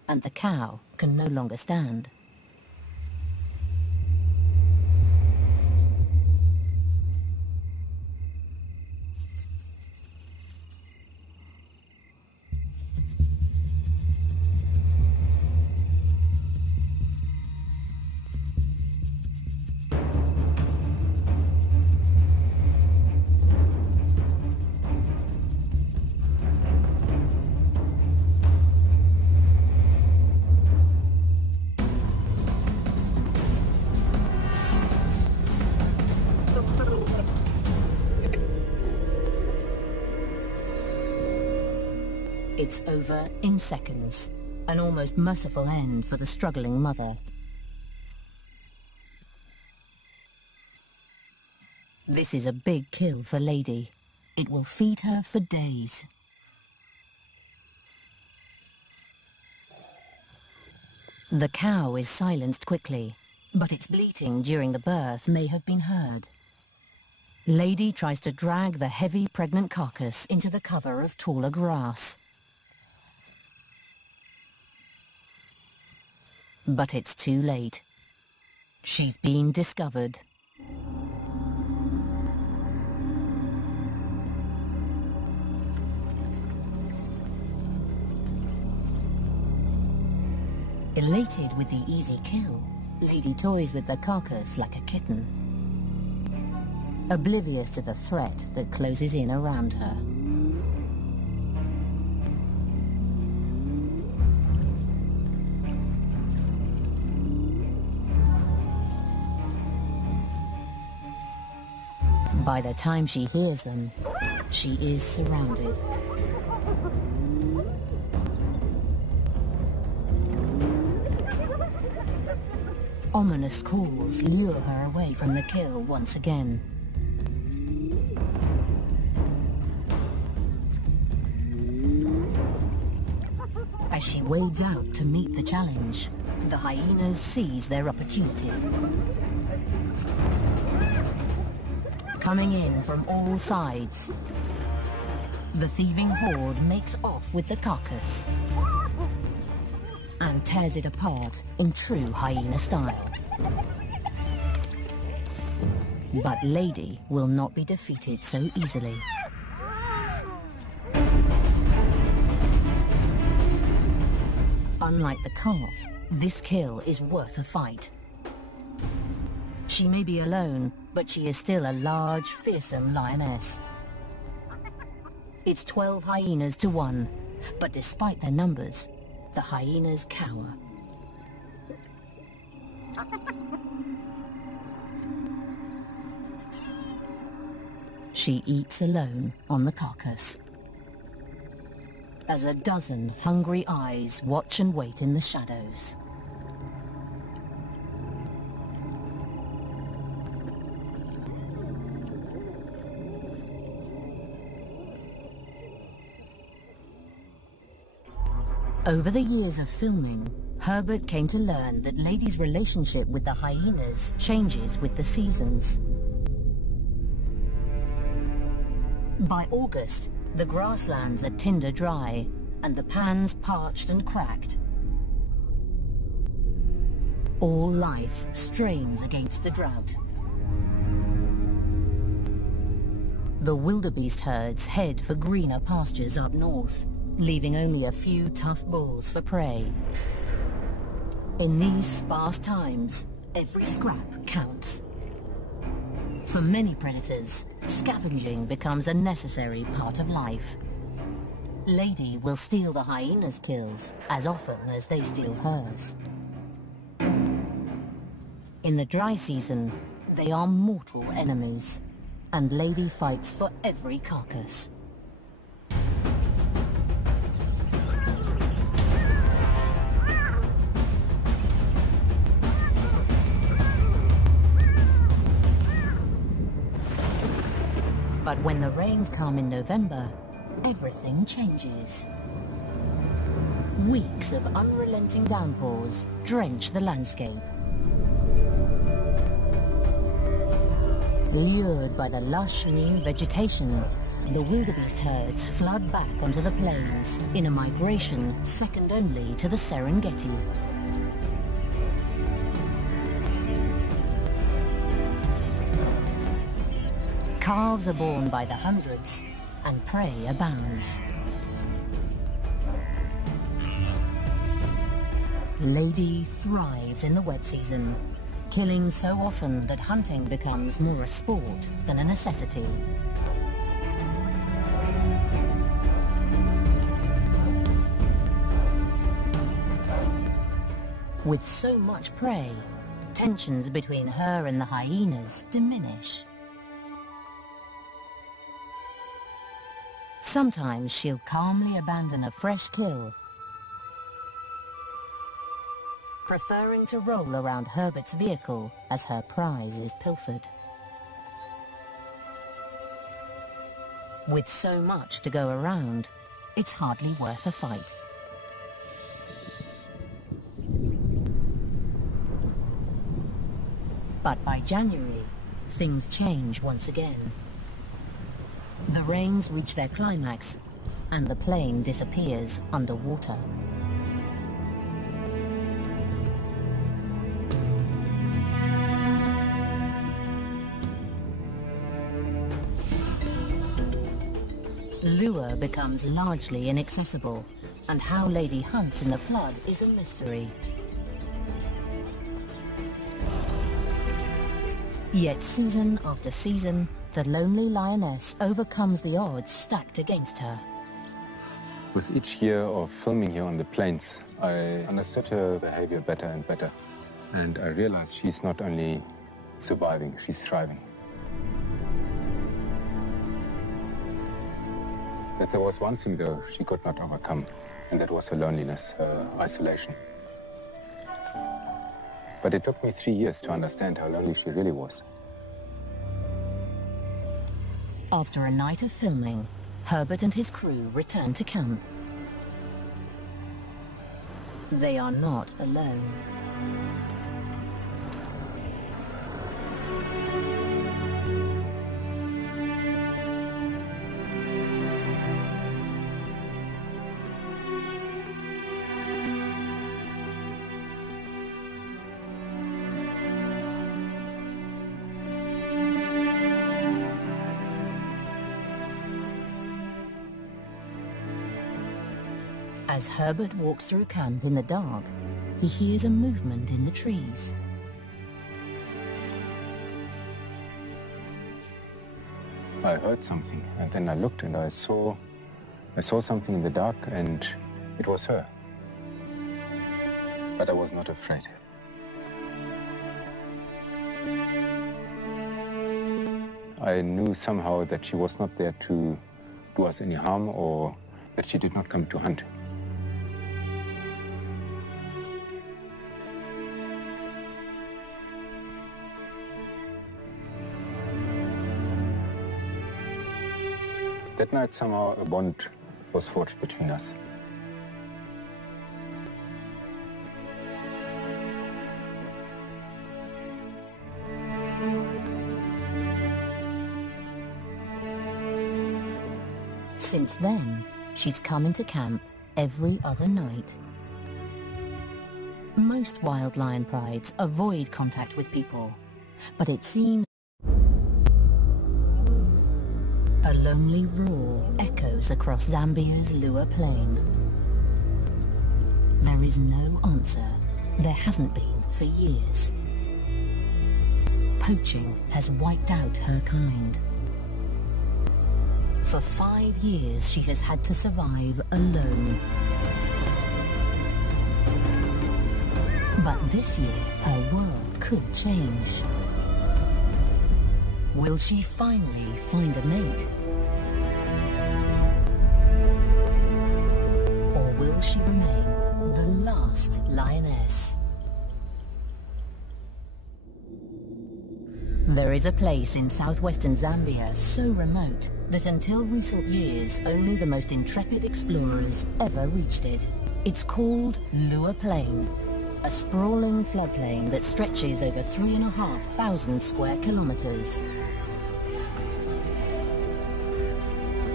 and the cow can no longer stand. It's over in seconds, an almost merciful end for the struggling mother. This is a big kill for Lady. It will feed her for days. The cow is silenced quickly, but its bleating during the birth may have been heard. Lady tries to drag the heavy pregnant carcass into the cover of taller grass. But it's too late. She's been discovered. Elated with the easy kill, Lady toys with the carcass like a kitten, oblivious to the threat that closes in around her. By the time she hears them, she is surrounded. Ominous calls lure her away from the kill once again. As she wades out to meet the challenge, the hyenas seize their opportunity. Coming in from all sides, the thieving horde makes off with the carcass and tears it apart in true hyena style. But Lady will not be defeated so easily. Unlike the calf, this kill is worth a fight. She may be alone, but she is still a large, fearsome lioness. It's 12 hyenas to 1, but despite their numbers, the hyenas cower. She eats alone on the carcass, as a dozen hungry eyes watch and wait in the shadows. Over the years of filming, Herbert came to learn that Lady's relationship with the hyenas changes with the seasons. By August, the grasslands are tinder dry, and the pans parched and cracked. All life strains against the drought. The wildebeest herds head for greener pastures up north, leaving only a few tough bulls for prey. In these sparse times, every scrap counts. For many predators, scavenging becomes a necessary part of life. Lady will steal the hyenas' kills as often as they steal hers. In the dry season, they are mortal enemies, and Lady fights for every carcass. But when the rains come in November, everything changes. Weeks of unrelenting downpours drench the landscape. Lured by the lush new vegetation, the wildebeest herds flood back onto the plains in a migration second only to the Serengeti. Calves are born by the hundreds, and prey abounds. Lady thrives in the wet season, killing so often that hunting becomes more a sport than a necessity. With so much prey, tensions between her and the hyenas diminish. Sometimes she'll calmly abandon a fresh kill, preferring to roll around Herbert's vehicle as her prize is pilfered. With so much to go around, it's hardly worth a fight. But by January, things change once again. The rains reach their climax, and the plain disappears underwater. Lure becomes largely inaccessible, and how Lady hunts in the flood is a mystery. Yet season after season, the lonely lioness overcomes the odds stacked against her. With each year of filming here on the plains, I understood her behavior better and better. And I realized she's not only surviving, she's thriving. That there was one thing, though, she could not overcome, and that was her loneliness, her isolation. But it took me 3 years to understand how lonely she really was. After a night of filming, Herbert and his crew return to camp. They are not alone. As Herbert walks through camp in the dark, he hears a movement in the trees. I heard something, and then I looked and I saw something in the dark, and it was her. But I was not afraid. I knew somehow that she was not there to do us any harm, or that she did not come to hunt. That night, somehow, a bond was forged between us. Since then, she's come into camp every other night. Most wild lion prides avoid contact with people, but it seems a lonely roar echoes across Zambia's Lua Plain. There is no answer. There hasn't been for years. Poaching has wiped out her kind. For 5 years, she has had to survive alone. But this year, her world could change. Will she finally find a mate? Or will she remain the last lioness? There is a place in southwestern Zambia so remote that until recent years, only the most intrepid explorers ever reached it. It's called Lua Plain, a sprawling floodplain that stretches over 3,500 square kilometers.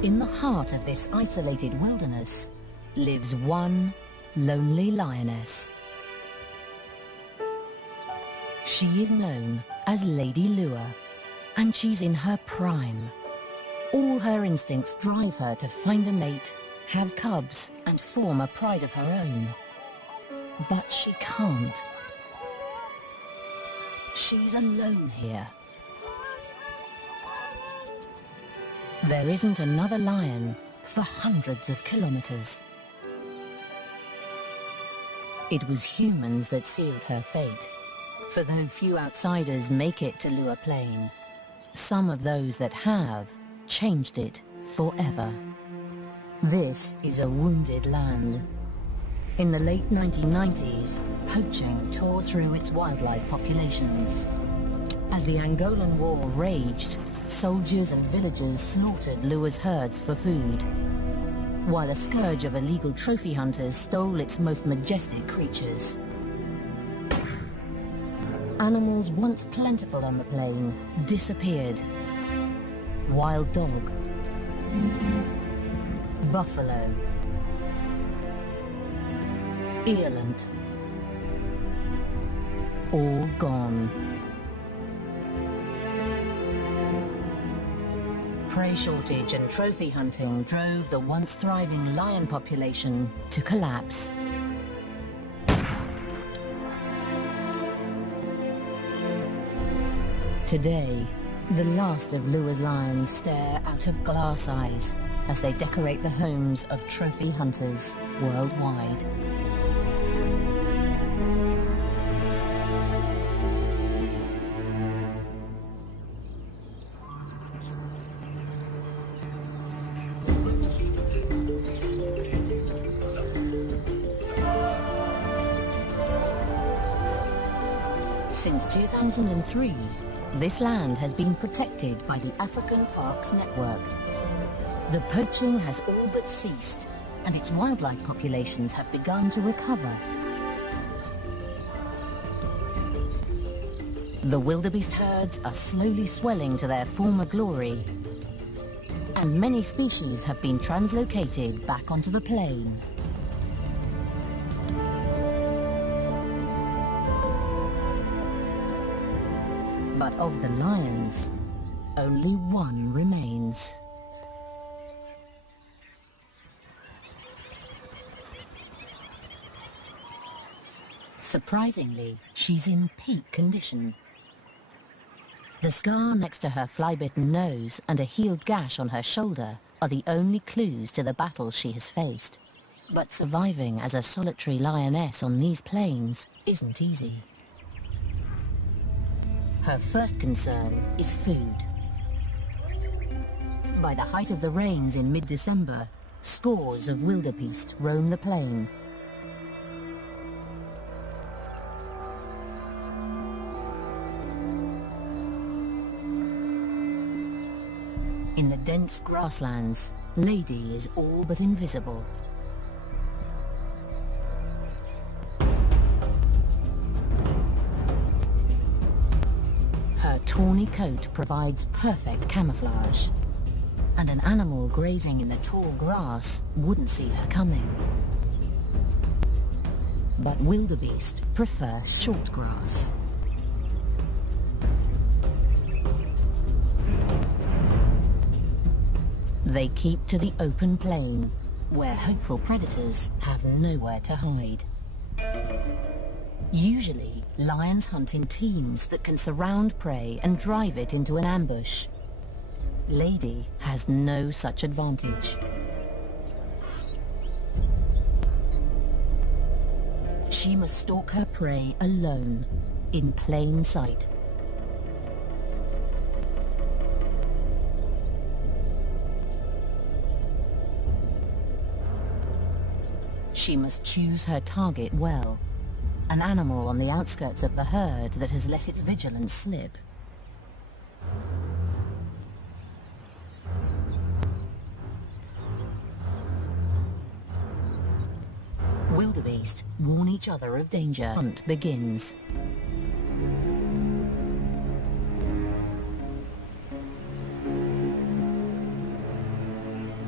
In the heart of this isolated wilderness lives one lonely lioness. She is known as Lady Lua, and she's in her prime. All her instincts drive her to find a mate, have cubs, and form a pride of her own. But she can't. She's alone here. There isn't another lion for hundreds of kilometers. It was humans that sealed her fate. For though few outsiders make it to Lua Plain, some of those that have changed it forever. This is a wounded land. In the late 1990s, poaching tore through its wildlife populations. As the Angolan War raged, soldiers and villagers slaughtered Lua's herds for food, while a scourge of illegal trophy hunters stole its most majestic creatures. Animals once plentiful on the plain disappeared. Wild dog, buffalo, eland, all gone. Prey shortage and trophy hunting drove the once thriving lion population to collapse. Today, the last of Lua's lions stare out of glass eyes as they decorate the homes of trophy hunters worldwide. Since 2003, this land has been protected by the African Parks Network. The poaching has all but ceased, and its wildlife populations have begun to recover. The wildebeest herds are slowly swelling to their former glory, and many species have been translocated back onto the plain. But of the lions, only one remains. Surprisingly, she's in peak condition. The scar next to her fly-bitten nose and a healed gash on her shoulder are the only clues to the battles she has faced. But surviving as a solitary lioness on these plains isn't easy. Her first concern is food. By the height of the rains in mid-December, scores of wildebeest roam the plain. In the dense grasslands, Lady is all but invisible. Her tawny coat provides perfect camouflage, and an animal grazing in the tall grass wouldn't see her coming. But wildebeest prefer short grass. They keep to the open plain, where hopeful predators have nowhere to hide. Usually, lions hunt in teams that can surround prey and drive it into an ambush. Lady has no such advantage. She must stalk her prey alone, in plain sight. She must choose her target well. An animal on the outskirts of the herd that has let its vigilance slip. Wildebeest warn each other of danger. Hunt begins.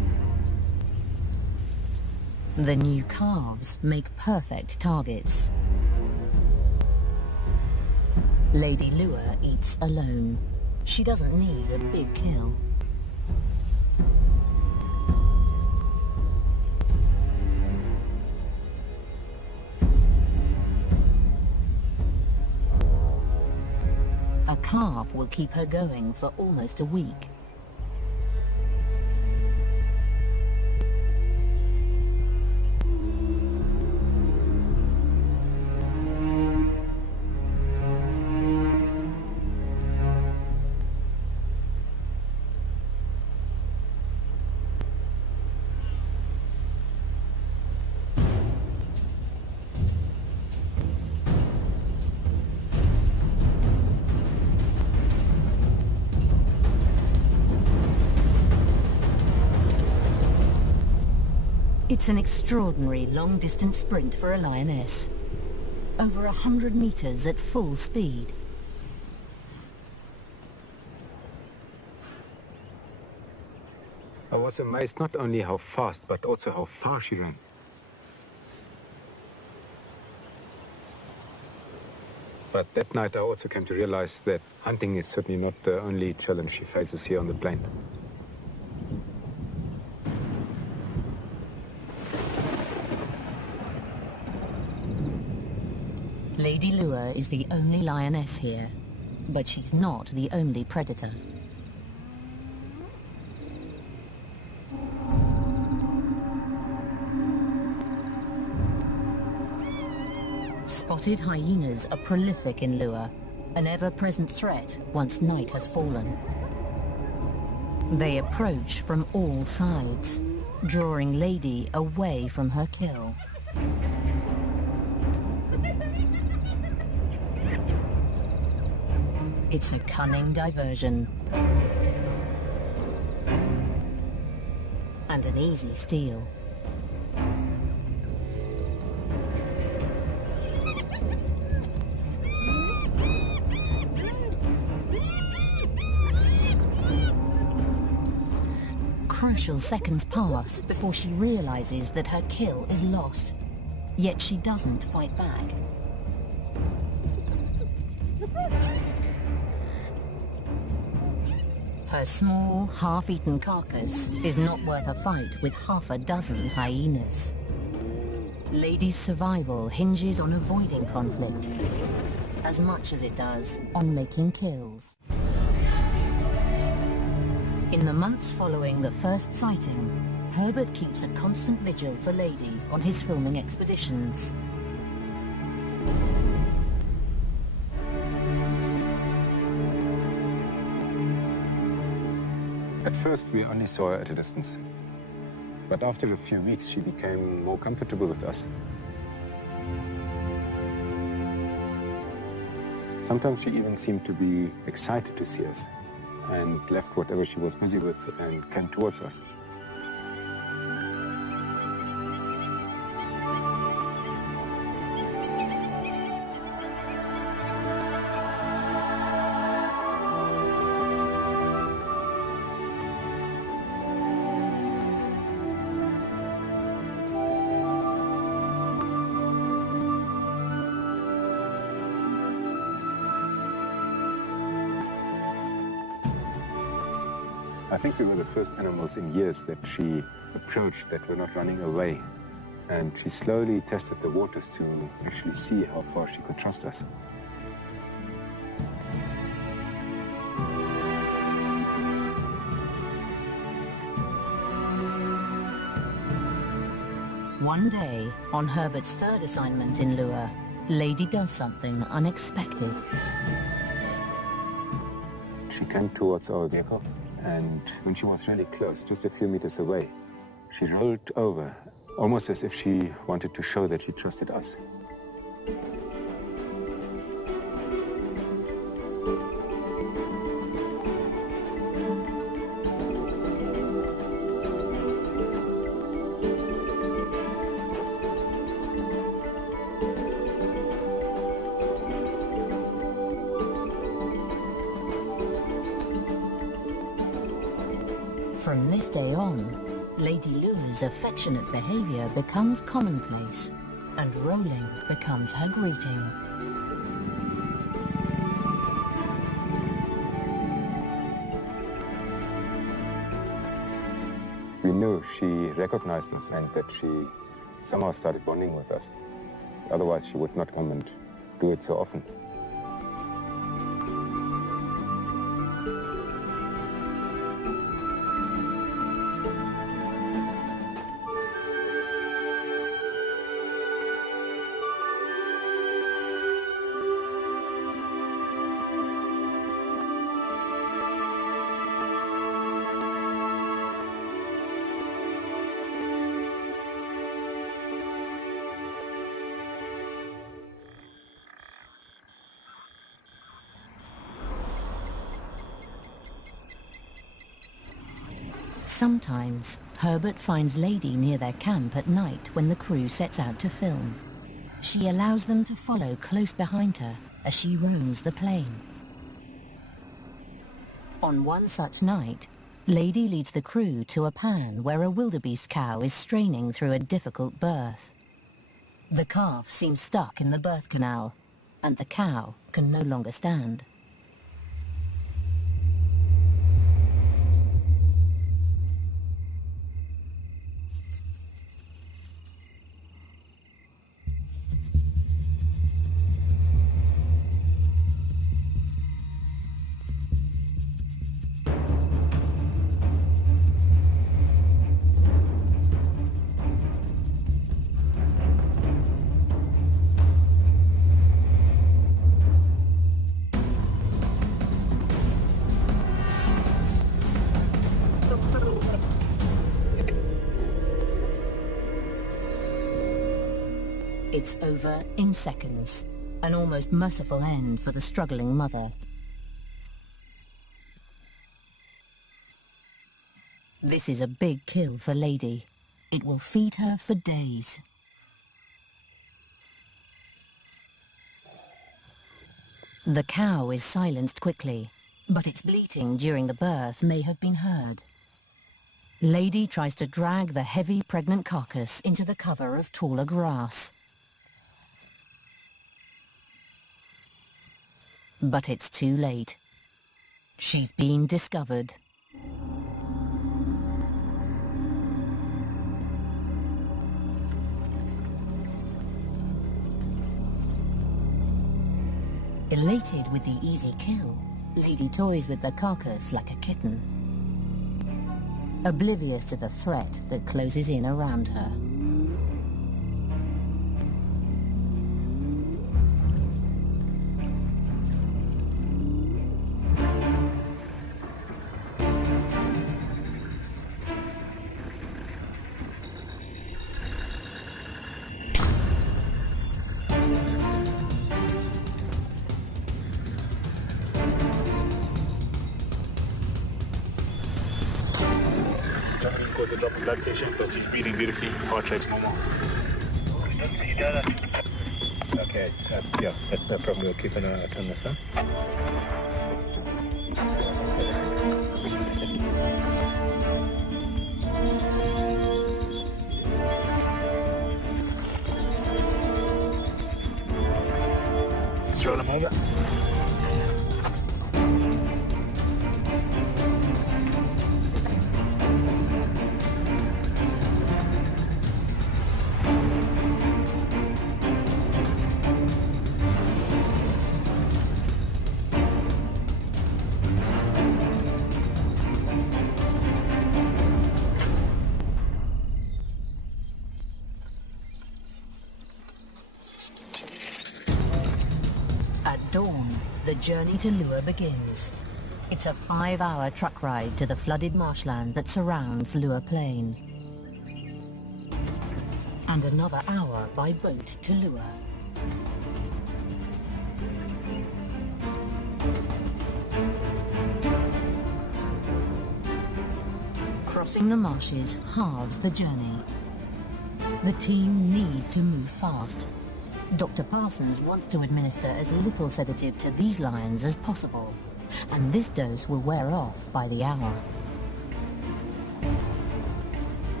The new calves make perfect targets. Lady Lure eats alone. She doesn't need a big kill. A calf will keep her going for almost a week. It's an extraordinary long-distance sprint for a lioness. Over 100 meters at full speed. I was amazed not only how fast, but also how far she ran. But that night I also came to realize that hunting is certainly not the only challenge she faces here on the plain. Lady Lure is the only lioness here, but she's not the only predator. Spotted hyenas are prolific in Lure, an ever-present threat once night has fallen. They approach from all sides, drawing Lady away from her kill. It's a cunning diversion. And an easy steal. Crucial seconds pass before she realizes that her kill is lost. Yet she doesn't fight back. Her small, half-eaten carcass is not worth a fight with half a dozen hyenas. Lady's survival hinges on avoiding conflict, as much as it does on making kills. In the months following the first sighting, Herbert keeps a constant vigil for Lady on his filming expeditions. At first we only saw her at a distance. But after a few weeks she became more comfortable with us. Sometimes she even seemed to be excited to see us, and left whatever she was busy with and came towards us. I think we were the first animals in years that she approached that were not running away. And she slowly tested the waters to actually see how far she could trust us. One day, on Herbert's third assignment in Lure, Lady does something unexpected. She came towards our vehicle, and when she was really close, just a few meters away, she rolled over, almost as if she wanted to show that she trusted us. From this day on, Lady Lua's affectionate behavior becomes commonplace, and rolling becomes her greeting. We knew she recognized us and that she somehow started bonding with us. Otherwise, she would not come and do it so often. Sometimes, Herbert finds Lady near their camp at night when the crew sets out to film. She allows them to follow close behind her as she roams the plain. On one such night, Lady leads the crew to a pan where a wildebeest cow is straining through a difficult birth. The calf seems stuck in the birth canal, and the cow can no longer stand. It's over in seconds, an almost merciful end for the struggling mother. This is a big kill for Lady. It will feed her for days. The cow is silenced quickly, but its bleating during the birth may have been heard. Lady tries to drag the heavy pregnant carcass into the cover of taller grass. But it's too late. She's been discovered. Elated with the easy kill, Lady toys with the carcass like a kitten, oblivious to the threat that closes in around her. Caused a drop in blood pressure, but she's breathing beautifully. Heart rate's normal. Okay, yeah, that's no problem. We'll keep an eye out on this, huh? Throw them over. Dawn, the journey to Lua begins. It's a 5-hour truck ride to the flooded marshland that surrounds Lua Plain. And another hour by boat to Lua. Crossing the marshes halves the journey. The team need to move fast. Dr. Parsons wants to administer as little sedative to these lions as possible, and this dose will wear off by the hour.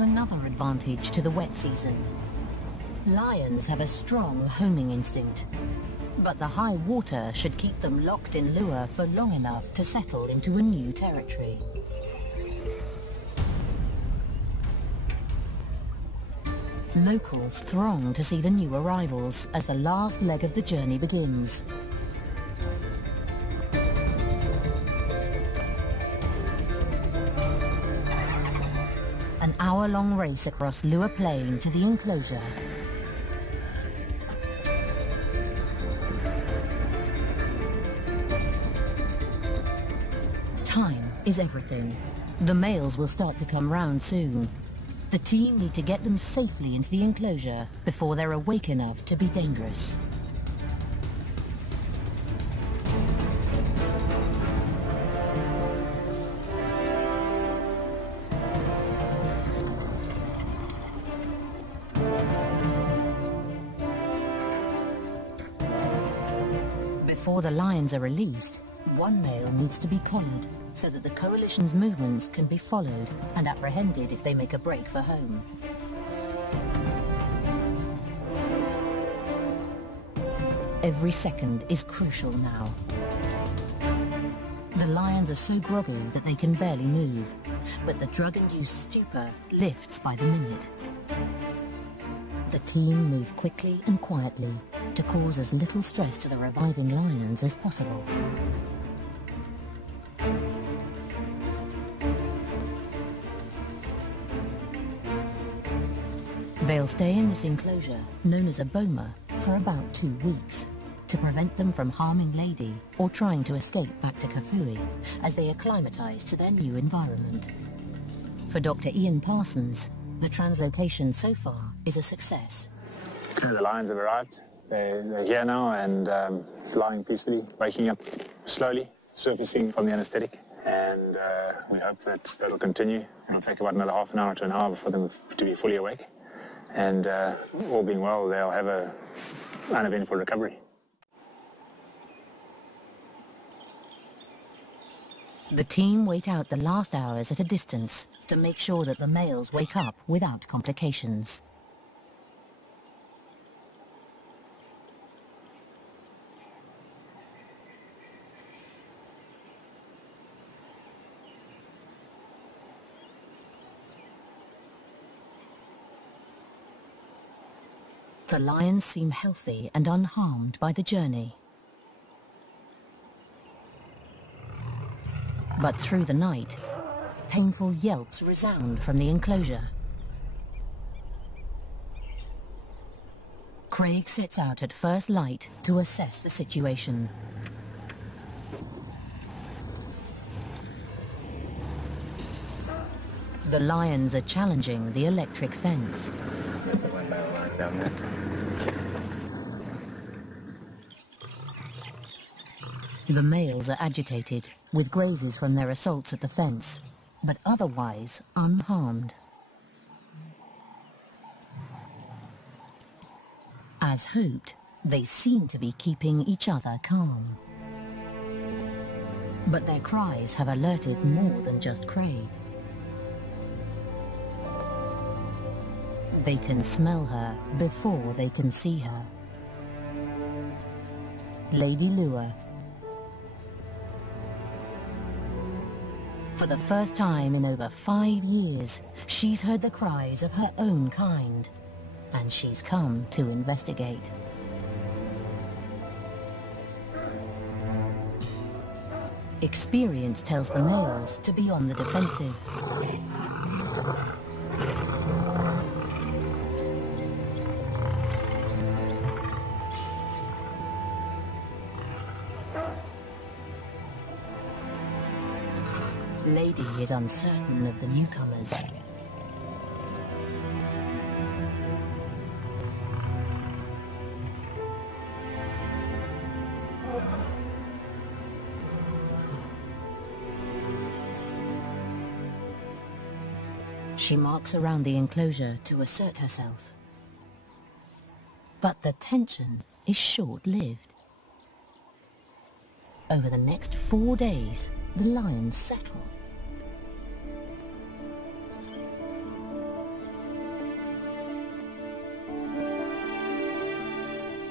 another advantage to the wet season. Lions have a strong homing instinct, but the high water should keep them locked in lure for long enough to settle into a new territory. Locals throng to see the new arrivals as the last leg of the journey begins. An hour-long race across Lure Plain to the enclosure. Time is everything. The males will start to come round soon. The team need to get them safely into the enclosure before they're awake enough to be dangerous. Before the lions are released, one male needs to be collared so that the coalition's movements can be followed and apprehended if they make a break for home. Every second is crucial now. The lions are so groggy that they can barely move, but the drug-induced stupor lifts by the minute. The team move quickly and quietly to cause as little stress to the reviving lions as possible. They'll stay in this enclosure, known as a boma, for about 2 weeks, to prevent them from harming Lady or trying to escape back to Kafui as they acclimatise to their new environment. For Dr. Ian Parsons, the translocation so far is a success. The lions have arrived. They're here now and lying peacefully, waking up slowly, surfacing from the anaesthetic. And we hope that that'll continue. It'll take about another half an hour to an hour for them to be fully awake. And all being well, they'll have an uneventful recovery. The team wait out the last hours at a distance to make sure that the males wake up without complications. The lions seem healthy and unharmed by the journey. But through the night, painful yelps resound from the enclosure. Craig sets out at first light to assess the situation. The lions are challenging the electric fence. There's the one lying down there. The males are agitated, with grazes from their assaults at the fence, but otherwise unharmed. As hoped, they seem to be keeping each other calm. But their cries have alerted more than just Craig. They can smell her before they can see her. Lady Lure. For the first time in over 5 years, she's heard the cries of her own kind, and she's come to investigate. Experience tells the males to be on the defensive. Lady is uncertain of the newcomers. She marks around the enclosure to assert herself. But the tension is short-lived. Over the next 4 days, the lions settle.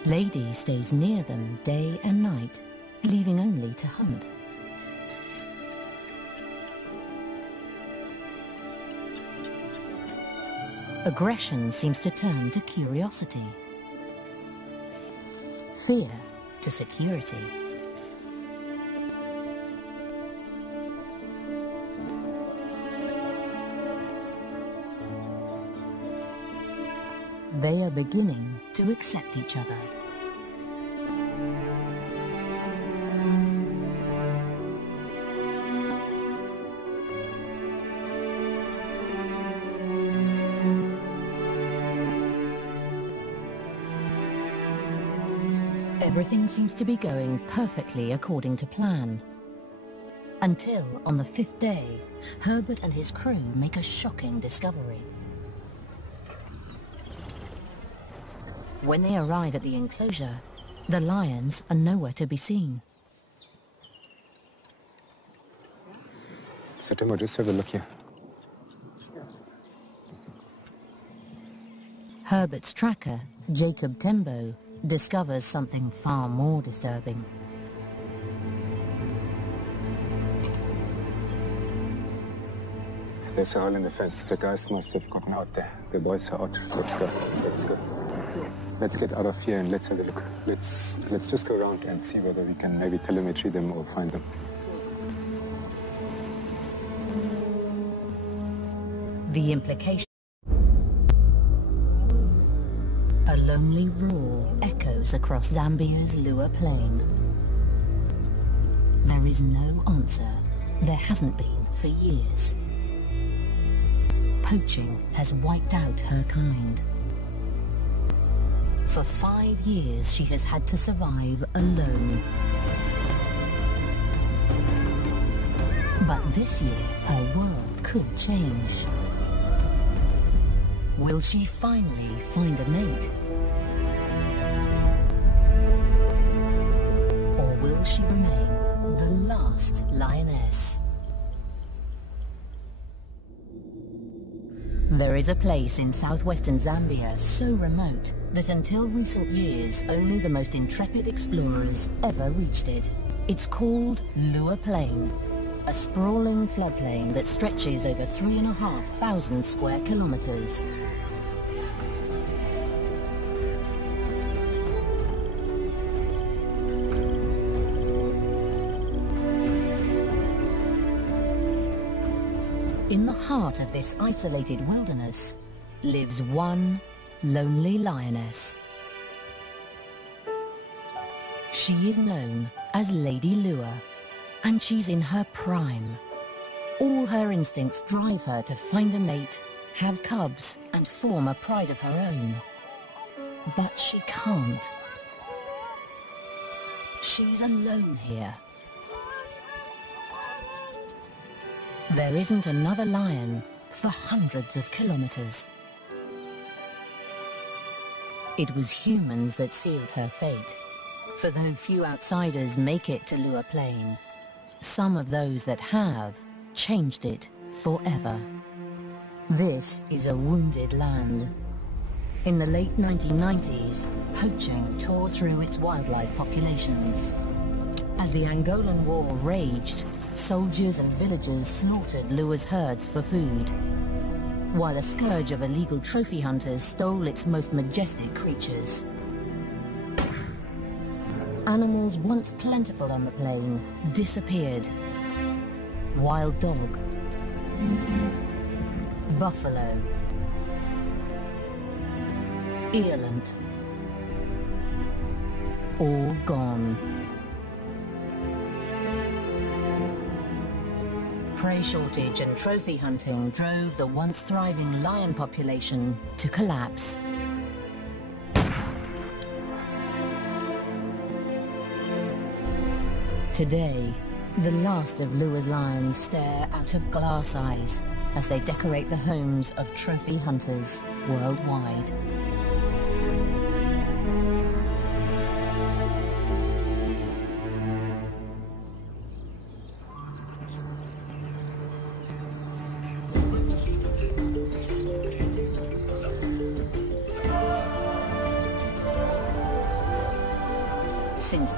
Lady stays near them day and night, leaving only to hunt. Aggression seems to turn to curiosity. Fear to security. They are beginning to accept each other. Everything seems to be going perfectly according to plan. Until, on the 5th day, Herbert and his crew make a shocking discovery. When they arrive at the enclosure, the lions are nowhere to be seen. So Timo, just have a look here. Herbert's tracker, Jacob Tembo, discovers something far more disturbing. There's a hole in the fence. The guys must have gotten out there. The boys are out. Let's go. Let's go. Let's get out of here and let's have a look. Let's just go around and see whether we can maybe telemetry them or find them. The implication. A lonely roar echoes across Zambia's Lua Plain. There is no answer. There hasn't been for years. Poaching has wiped out her kind. For 5 years, she has had to survive alone. But this year, her world could change. Will she finally find a mate? Or will she remain the last lioness? There is a place in southwestern Zambia so remote that until recent years only the most intrepid explorers ever reached it. It's called Lua Plain, a sprawling floodplain that stretches over 3,500 square kilometers. In the heart of this isolated wilderness lives one lonely lioness. She is known as Lady Lua, and she's in her prime. All her instincts drive her to find a mate, have cubs, and form a pride of her own. But she can't. She's alone here. There isn't another lion for hundreds of kilometers. It was humans that sealed her fate. For though few outsiders make it to Lua Plain, some of those that have changed it forever. This is a wounded land. In the late 1990s, poaching tore through its wildlife populations. As the Angolan War raged, soldiers and villagers slaughtered Lua's herds for food, while a scourge of illegal trophy hunters stole its most majestic creatures. Animals once plentiful on the plain disappeared. Wild dog, buffalo, eland, all gone. Prey shortage and trophy hunting drove the once thriving lion population to collapse. Today, the last of Lua's lions stare out of glass eyes as they decorate the homes of trophy hunters worldwide.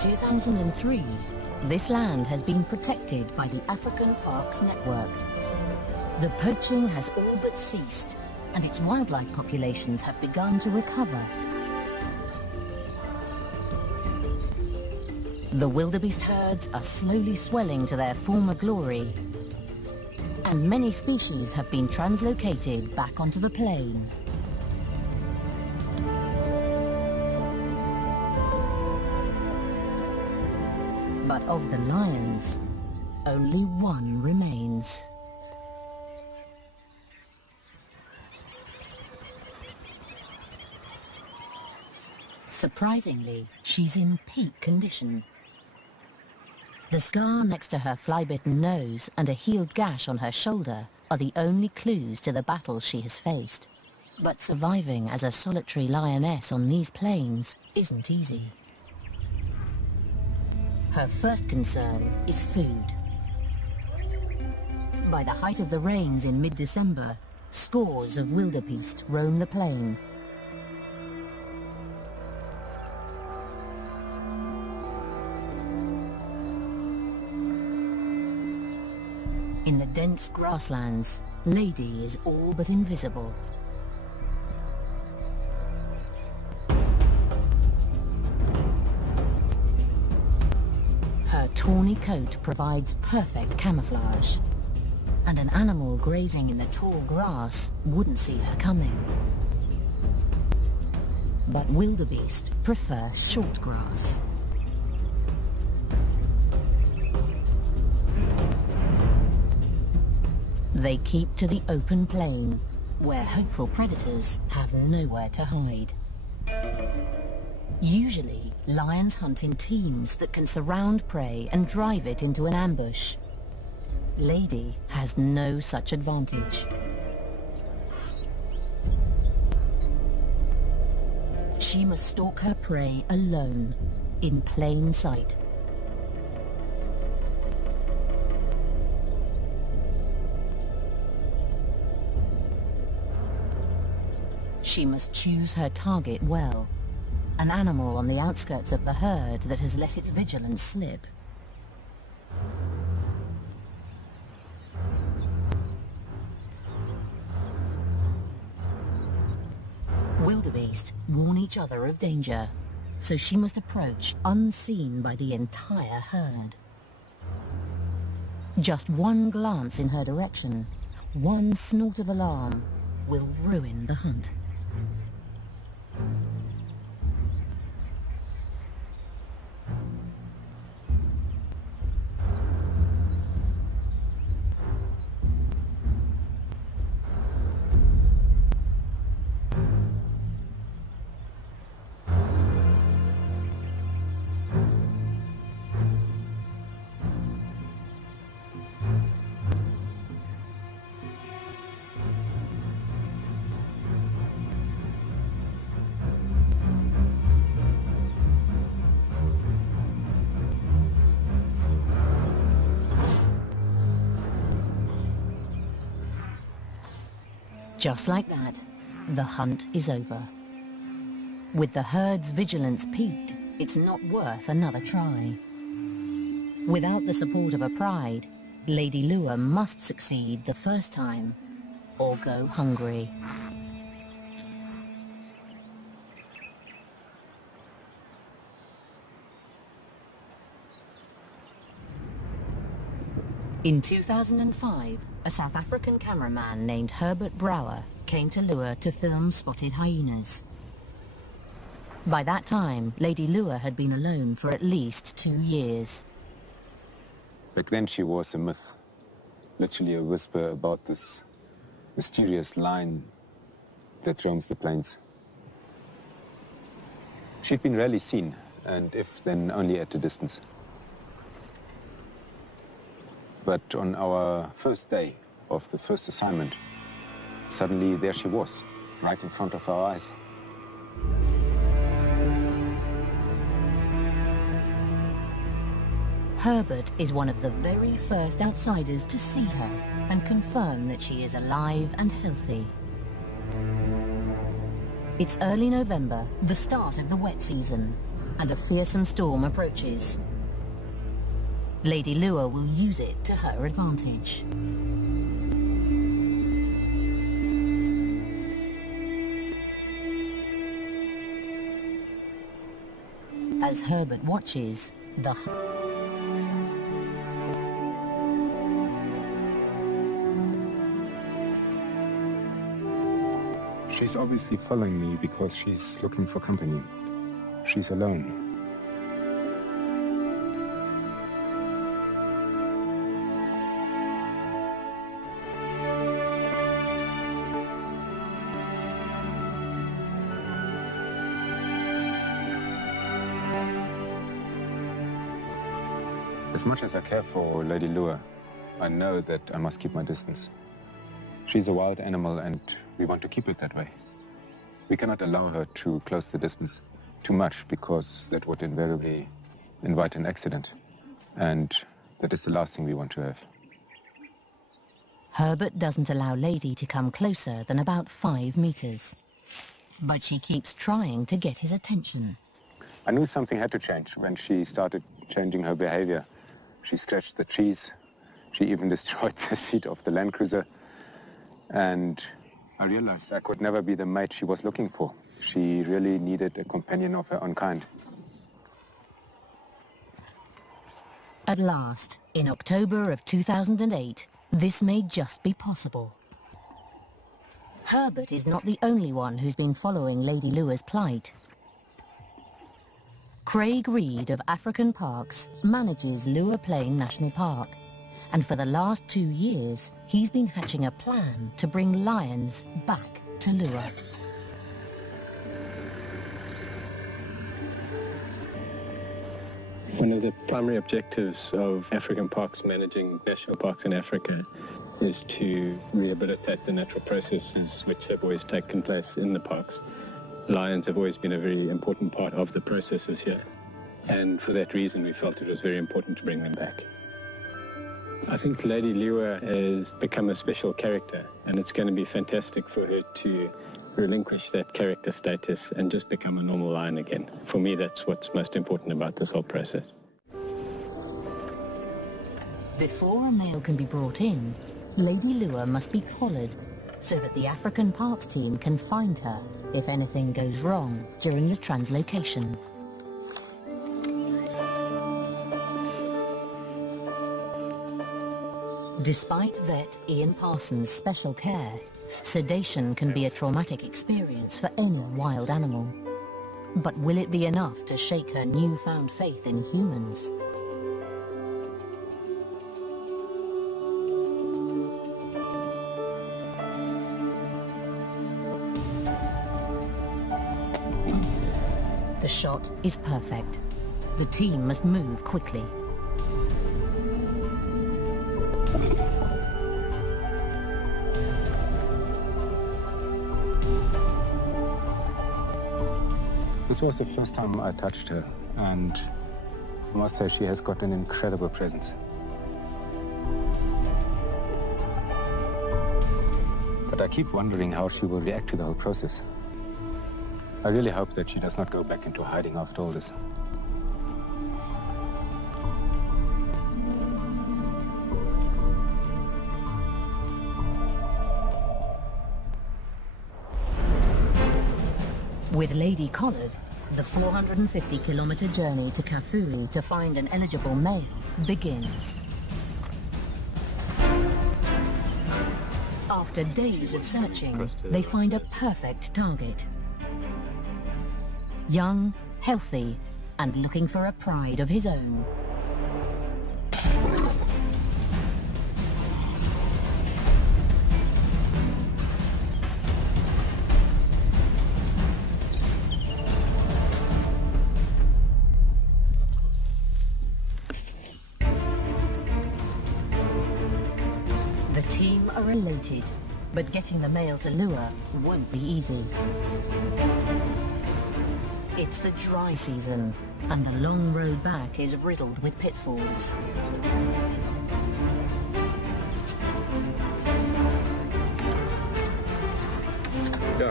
2003, this land has been protected by the African Parks Network. The poaching has all but ceased, and its wildlife populations have begun to recover. The wildebeest herds are slowly swelling to their former glory, and many species have been translocated back onto the plain. But of the lions, only one remains. Surprisingly, she's in peak condition. The scar next to her fly-bitten nose and a healed gash on her shoulder are the only clues to the battles she has faced. But surviving as a solitary lioness on these plains isn't easy. Her first concern is food. By the height of the rains in mid-December, scores of wildebeest roam the plain. In the dense grasslands, Lady is all but invisible. Her tawny coat provides perfect camouflage, and an animal grazing in the tall grass wouldn't see her coming. But wildebeest prefer short grass. They keep to the open plain, where hopeful predators have nowhere to hide. Usually, lions hunt in teams that can surround prey and drive it into an ambush. Lady has no such advantage. She must stalk her prey alone, in plain sight. She must choose her target well, an animal on the outskirts of the herd that has let its vigilance slip. Wildebeest warn each other of danger, so she must approach unseen by the entire herd. Just one glance in her direction, one snort of alarm, will ruin the hunt. Just like that, the hunt is over. With the herd's vigilance peaked, it's not worth another try. Without the support of a pride, Lady Lure must succeed the first time, or go hungry. In 2005, a South African cameraman named Herbert Brouwer came to Lure to film spotted hyenas. By that time, Lady Lure had been alone for at least 2 years. Back then she was a myth, literally a whisper about this mysterious lion that roams the plains. She'd been rarely seen, and if then only at a distance. But on our first day of the first assignment, suddenly there she was, right in front of our eyes. Herbert is one of the very first outsiders to see her and confirm that she is alive and healthy. It's early November, the start of the wet season, and a fearsome storm approaches. Lady Lure will use it to her advantage. As Herbert watches, the She's obviously following me because she's looking for company. She's alone. As much as I care for Lady Lure, I know that I must keep my distance. She's a wild animal and we want to keep it that way. We cannot allow her to close the distance too much because that would invariably invite an accident. And that is the last thing we want to have. Herbert doesn't allow Lady to come closer than about 5 meters. But she keeps trying to get his attention. I knew something had to change when she started changing her behavior. She scratched the trees. She even destroyed the seat of the Land Cruiser. And I realized I could never be the mate she was looking for. She really needed a companion of her own kind. At last, in October of 2008, this may just be possible. Herbert is not the only one who's been following Lady Lure's plight. Craig Reed of African Parks manages Lure Plain National Park. And for the last 2 years, he's been hatching a plan to bring lions back to Lure. One of the primary objectives of African parks managing national parks in Africa is to rehabilitate the natural processes which have always taken place in the parks. Lions have always been a very important part of the processes here, and for that reason we felt it was very important to bring them back. I think Lady Lure has become a special character, and it's going to be fantastic for her to relinquish that character status and just become a normal lion again. For me, that's what's most important about this whole process. Before a male can be brought in, Lady Lure must be collared so that the African Parks team can find her if anything goes wrong during the translocation. Despite vet Ian Parsons' special care, sedation can be a traumatic experience for any wild animal. But will it be enough to shake her newfound faith in humans? The shot is perfect. The team must move quickly. This was the first time I touched her, and I must say she has got an incredible presence. But I keep wondering how she will react to the whole process. I really hope that she does not go back into hiding after all this. With Lady collared, the 450-kilometer journey to Kafuri to find an eligible male begins. After days of searching, they find a perfect target. Young, healthy, and looking for a pride of his own. The team are elated, but getting the male to Lure won't be easy. It's the dry season, and the long road back is riddled with pitfalls. Yeah,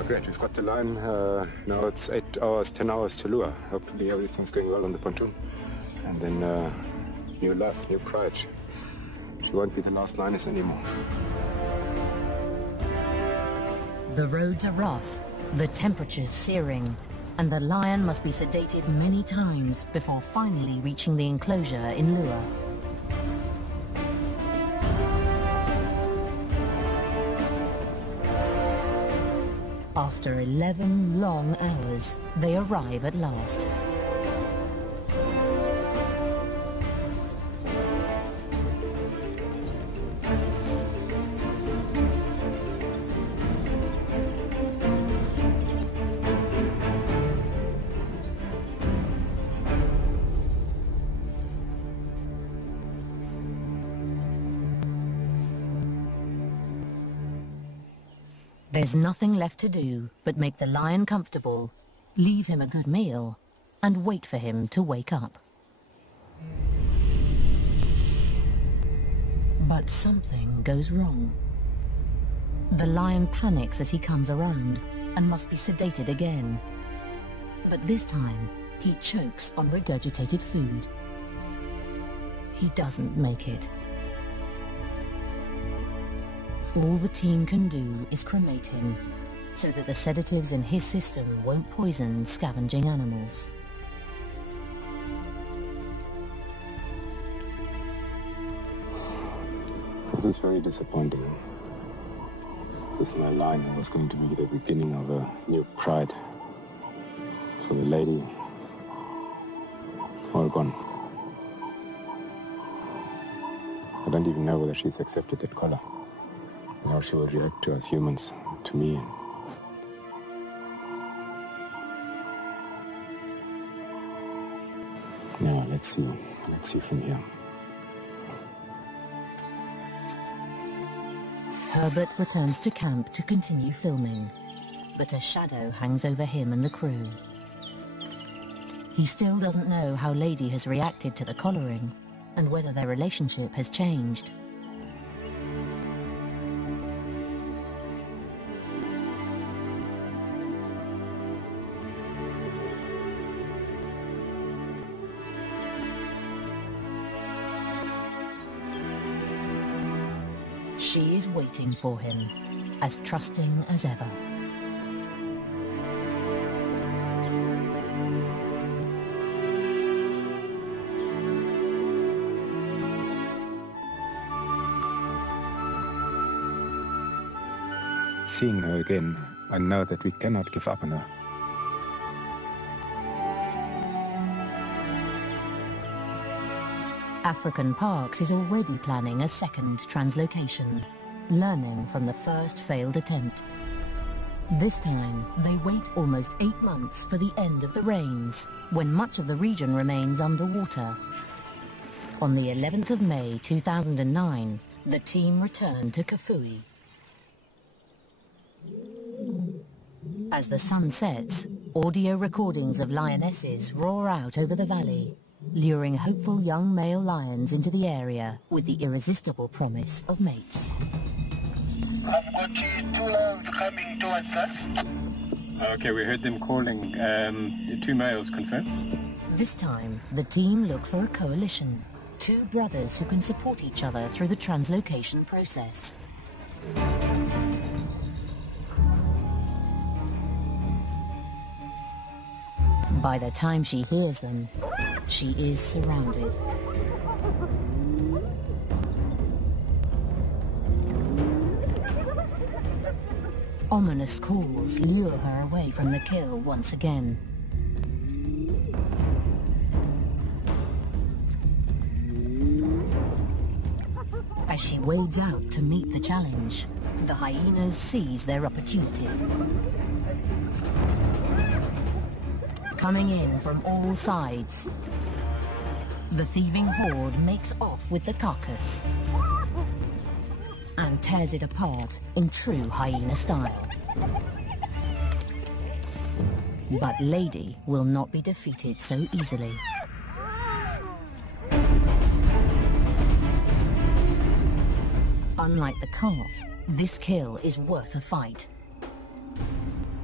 Great. We've got the line. Now it's 8 hours, 10 hours to lure. Hopefully everything's going well on the pontoon. And then new life, new pride. She won't be the last lioness anymore. The roads are rough, the temperature's searing, and the lion must be sedated many times before finally reaching the enclosure in Lure. After 11 long hours, they arrive at last. There's nothing left to do but make the lion comfortable, leave him a good meal, and wait for him to wake up. But something goes wrong. The lion panics as he comes around and must be sedated again. But this time, he chokes on regurgitated food. He doesn't make it. All the team can do is cremate him, so that the sedatives in his system won't poison scavenging animals. This is very disappointing. This line was going to be the beginning of a new pride for the lady. All gone. I don't even know whether she's accepted that collar. How she will react to us humans, to me. Yeah, let's see from here. Herbert returns to camp to continue filming, but a shadow hangs over him and the crew. He still doesn't know how Lady has reacted to the collaring, and whether their relationship has changed. She is waiting for him, as trusting as ever. Seeing her again, I know that we cannot give up on her. African Parks is already planning a second translocation, learning from the first failed attempt. This time, they wait almost 8 months for the end of the rains, when much of the region remains underwater. On the 11th of May 2009, the team returned to Kafui. As the sun sets, audio recordings of lionesses roar out over the valley, luring hopeful young male lions into the area with the irresistible promise of mates. I've got 2 lions coming towards us. Okay, we heard them calling. 2 males confirmed. This time, the team look for a coalition. 2 brothers who can support each other through the translocation process. By the time she hears them, she is surrounded. Ominous calls lure her away from the kill once again. As she wades out to meet the challenge, the hyenas seize their opportunity. Coming in from all sides, the thieving horde makes off with the carcass and tears it apart in true hyena style. But Lady will not be defeated so easily. Unlike the calf, this kill is worth a fight.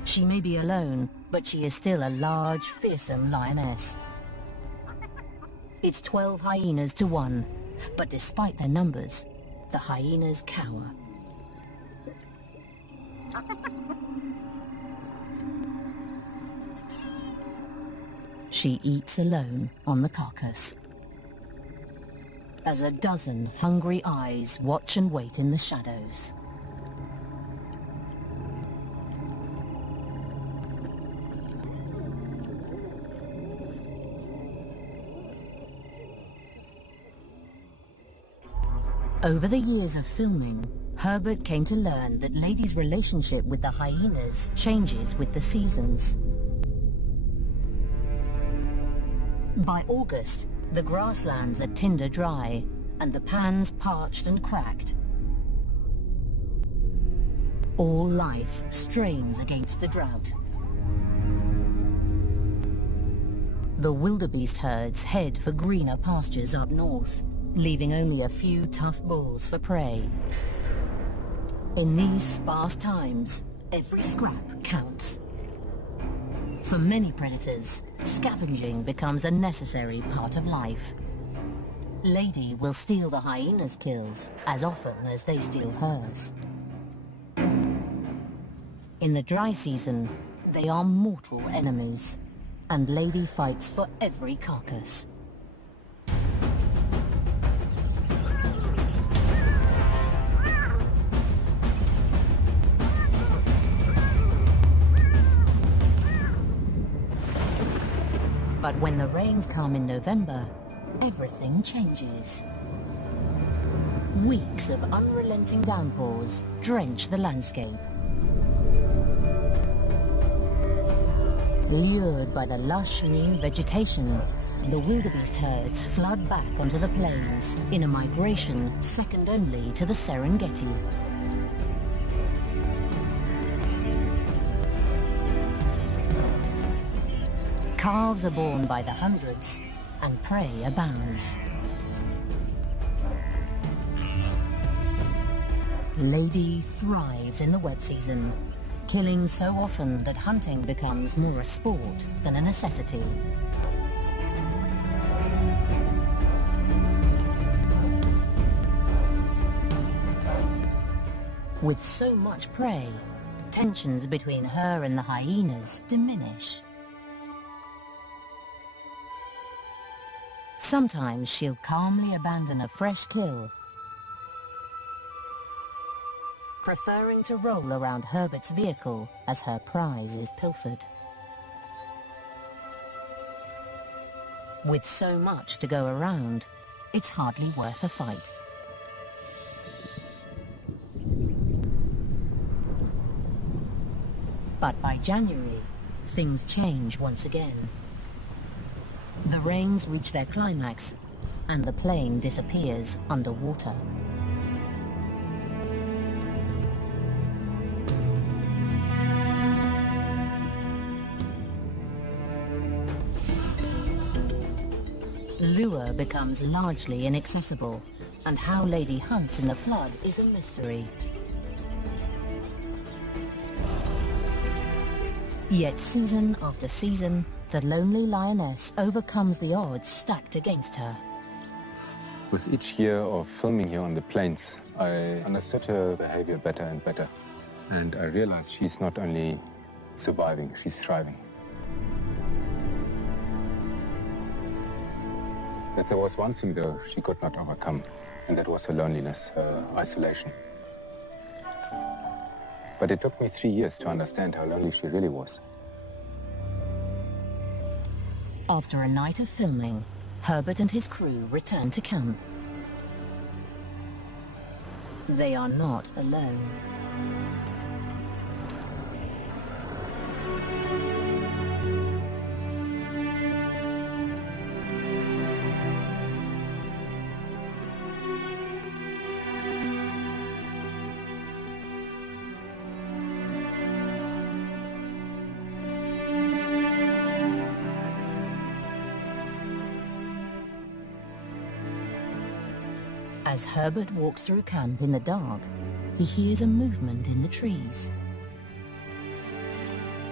She may be alone, but she is still a large, fearsome lioness. It's 12 hyenas to 1, but despite their numbers, the hyenas cower. She eats alone on the carcass, as a dozen hungry eyes watch and wait in the shadows. Over the years of filming, Herbert came to learn that Lady's relationship with the hyenas changes with the seasons. By August, the grasslands are tinder dry, and the pans parched and cracked. All life strains against the drought. The wildebeest herds head for greener pastures up north, leaving only a few tough bulls for prey. In these sparse times, every scrap counts. For many predators, scavenging becomes a necessary part of life. Lady will steal the hyena's kills as often as they steal hers. In the dry season, they are mortal enemies, and Lady fights for every carcass. But when the rains come in November, everything changes. Weeks of unrelenting downpours drench the landscape. Lured by the lush new vegetation, the wildebeest herds flood back onto the plains in a migration second only to the Serengeti. Calves are born by the hundreds, and prey abounds. Lady thrives in the wet season, killing so often that hunting becomes more a sport than a necessity. With so much prey, tensions between her and the hyenas diminish. Sometimes she'll calmly abandon a fresh kill, preferring to roll around Herbert's vehicle as her prize is pilfered. With so much to go around, it's hardly worth a fight. But by January, things change once again. The rains reach their climax, and the plain disappears underwater. Lure becomes largely inaccessible, and how Lady hunts in the flood is a mystery. Yet season after season, the lonely lioness overcomes the odds stacked against her. With each year of filming here on the plains, I understood her behavior better and better. And I realized she's not only surviving, she's thriving. That there was one thing, though, she could not overcome, and that was her loneliness, her isolation. But it took me 3 years to understand how lonely she really was. After a night of filming, Herbert and his crew return to camp. They are not alone. As Herbert walks through camp in the dark, he hears a movement in the trees.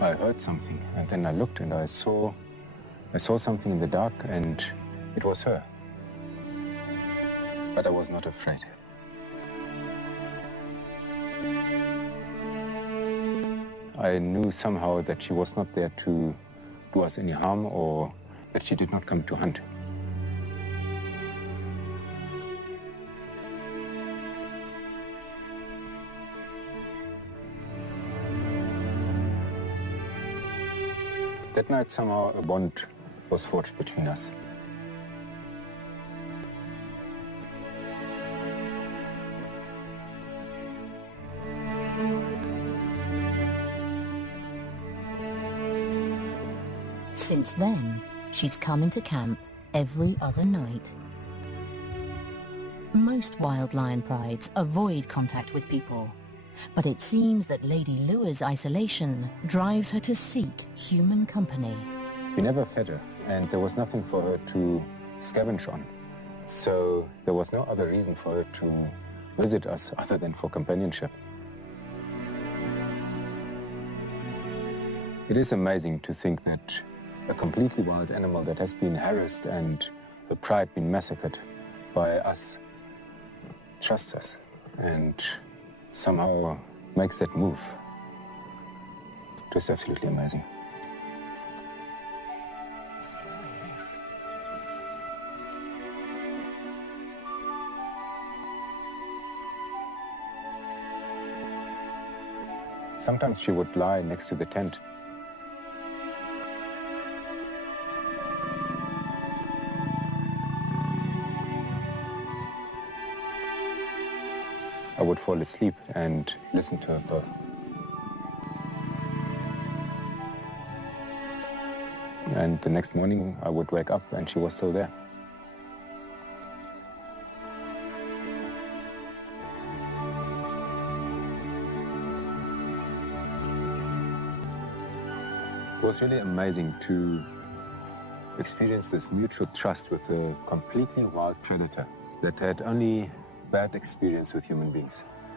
I heard something, and then I looked and I saw something in the dark, and it was her. But I was not afraid. I knew somehow that she was not there to do us any harm, or that she did not come to hunt. That night somehow a bond was forged between us. Since then, she's come into camp every other night. Most wild lion prides avoid contact with people, but it seems that Lady Lua's isolation drives her to seek human company. We never fed her, and there was nothing for her to scavenge on. So there was no other reason for her to visit us other than for companionship. It is amazing to think that a completely wild animal that has been harassed and her pride been massacred by us trusts us and somehow makes that move. It was absolutely amazing. Sometimes she would lie next to the tent. I would fall asleep and listen to her birth. And the next morning I would wake up and she was still there. It was really amazing to experience this mutual trust with a completely wild predator that had only bad experience with human beings.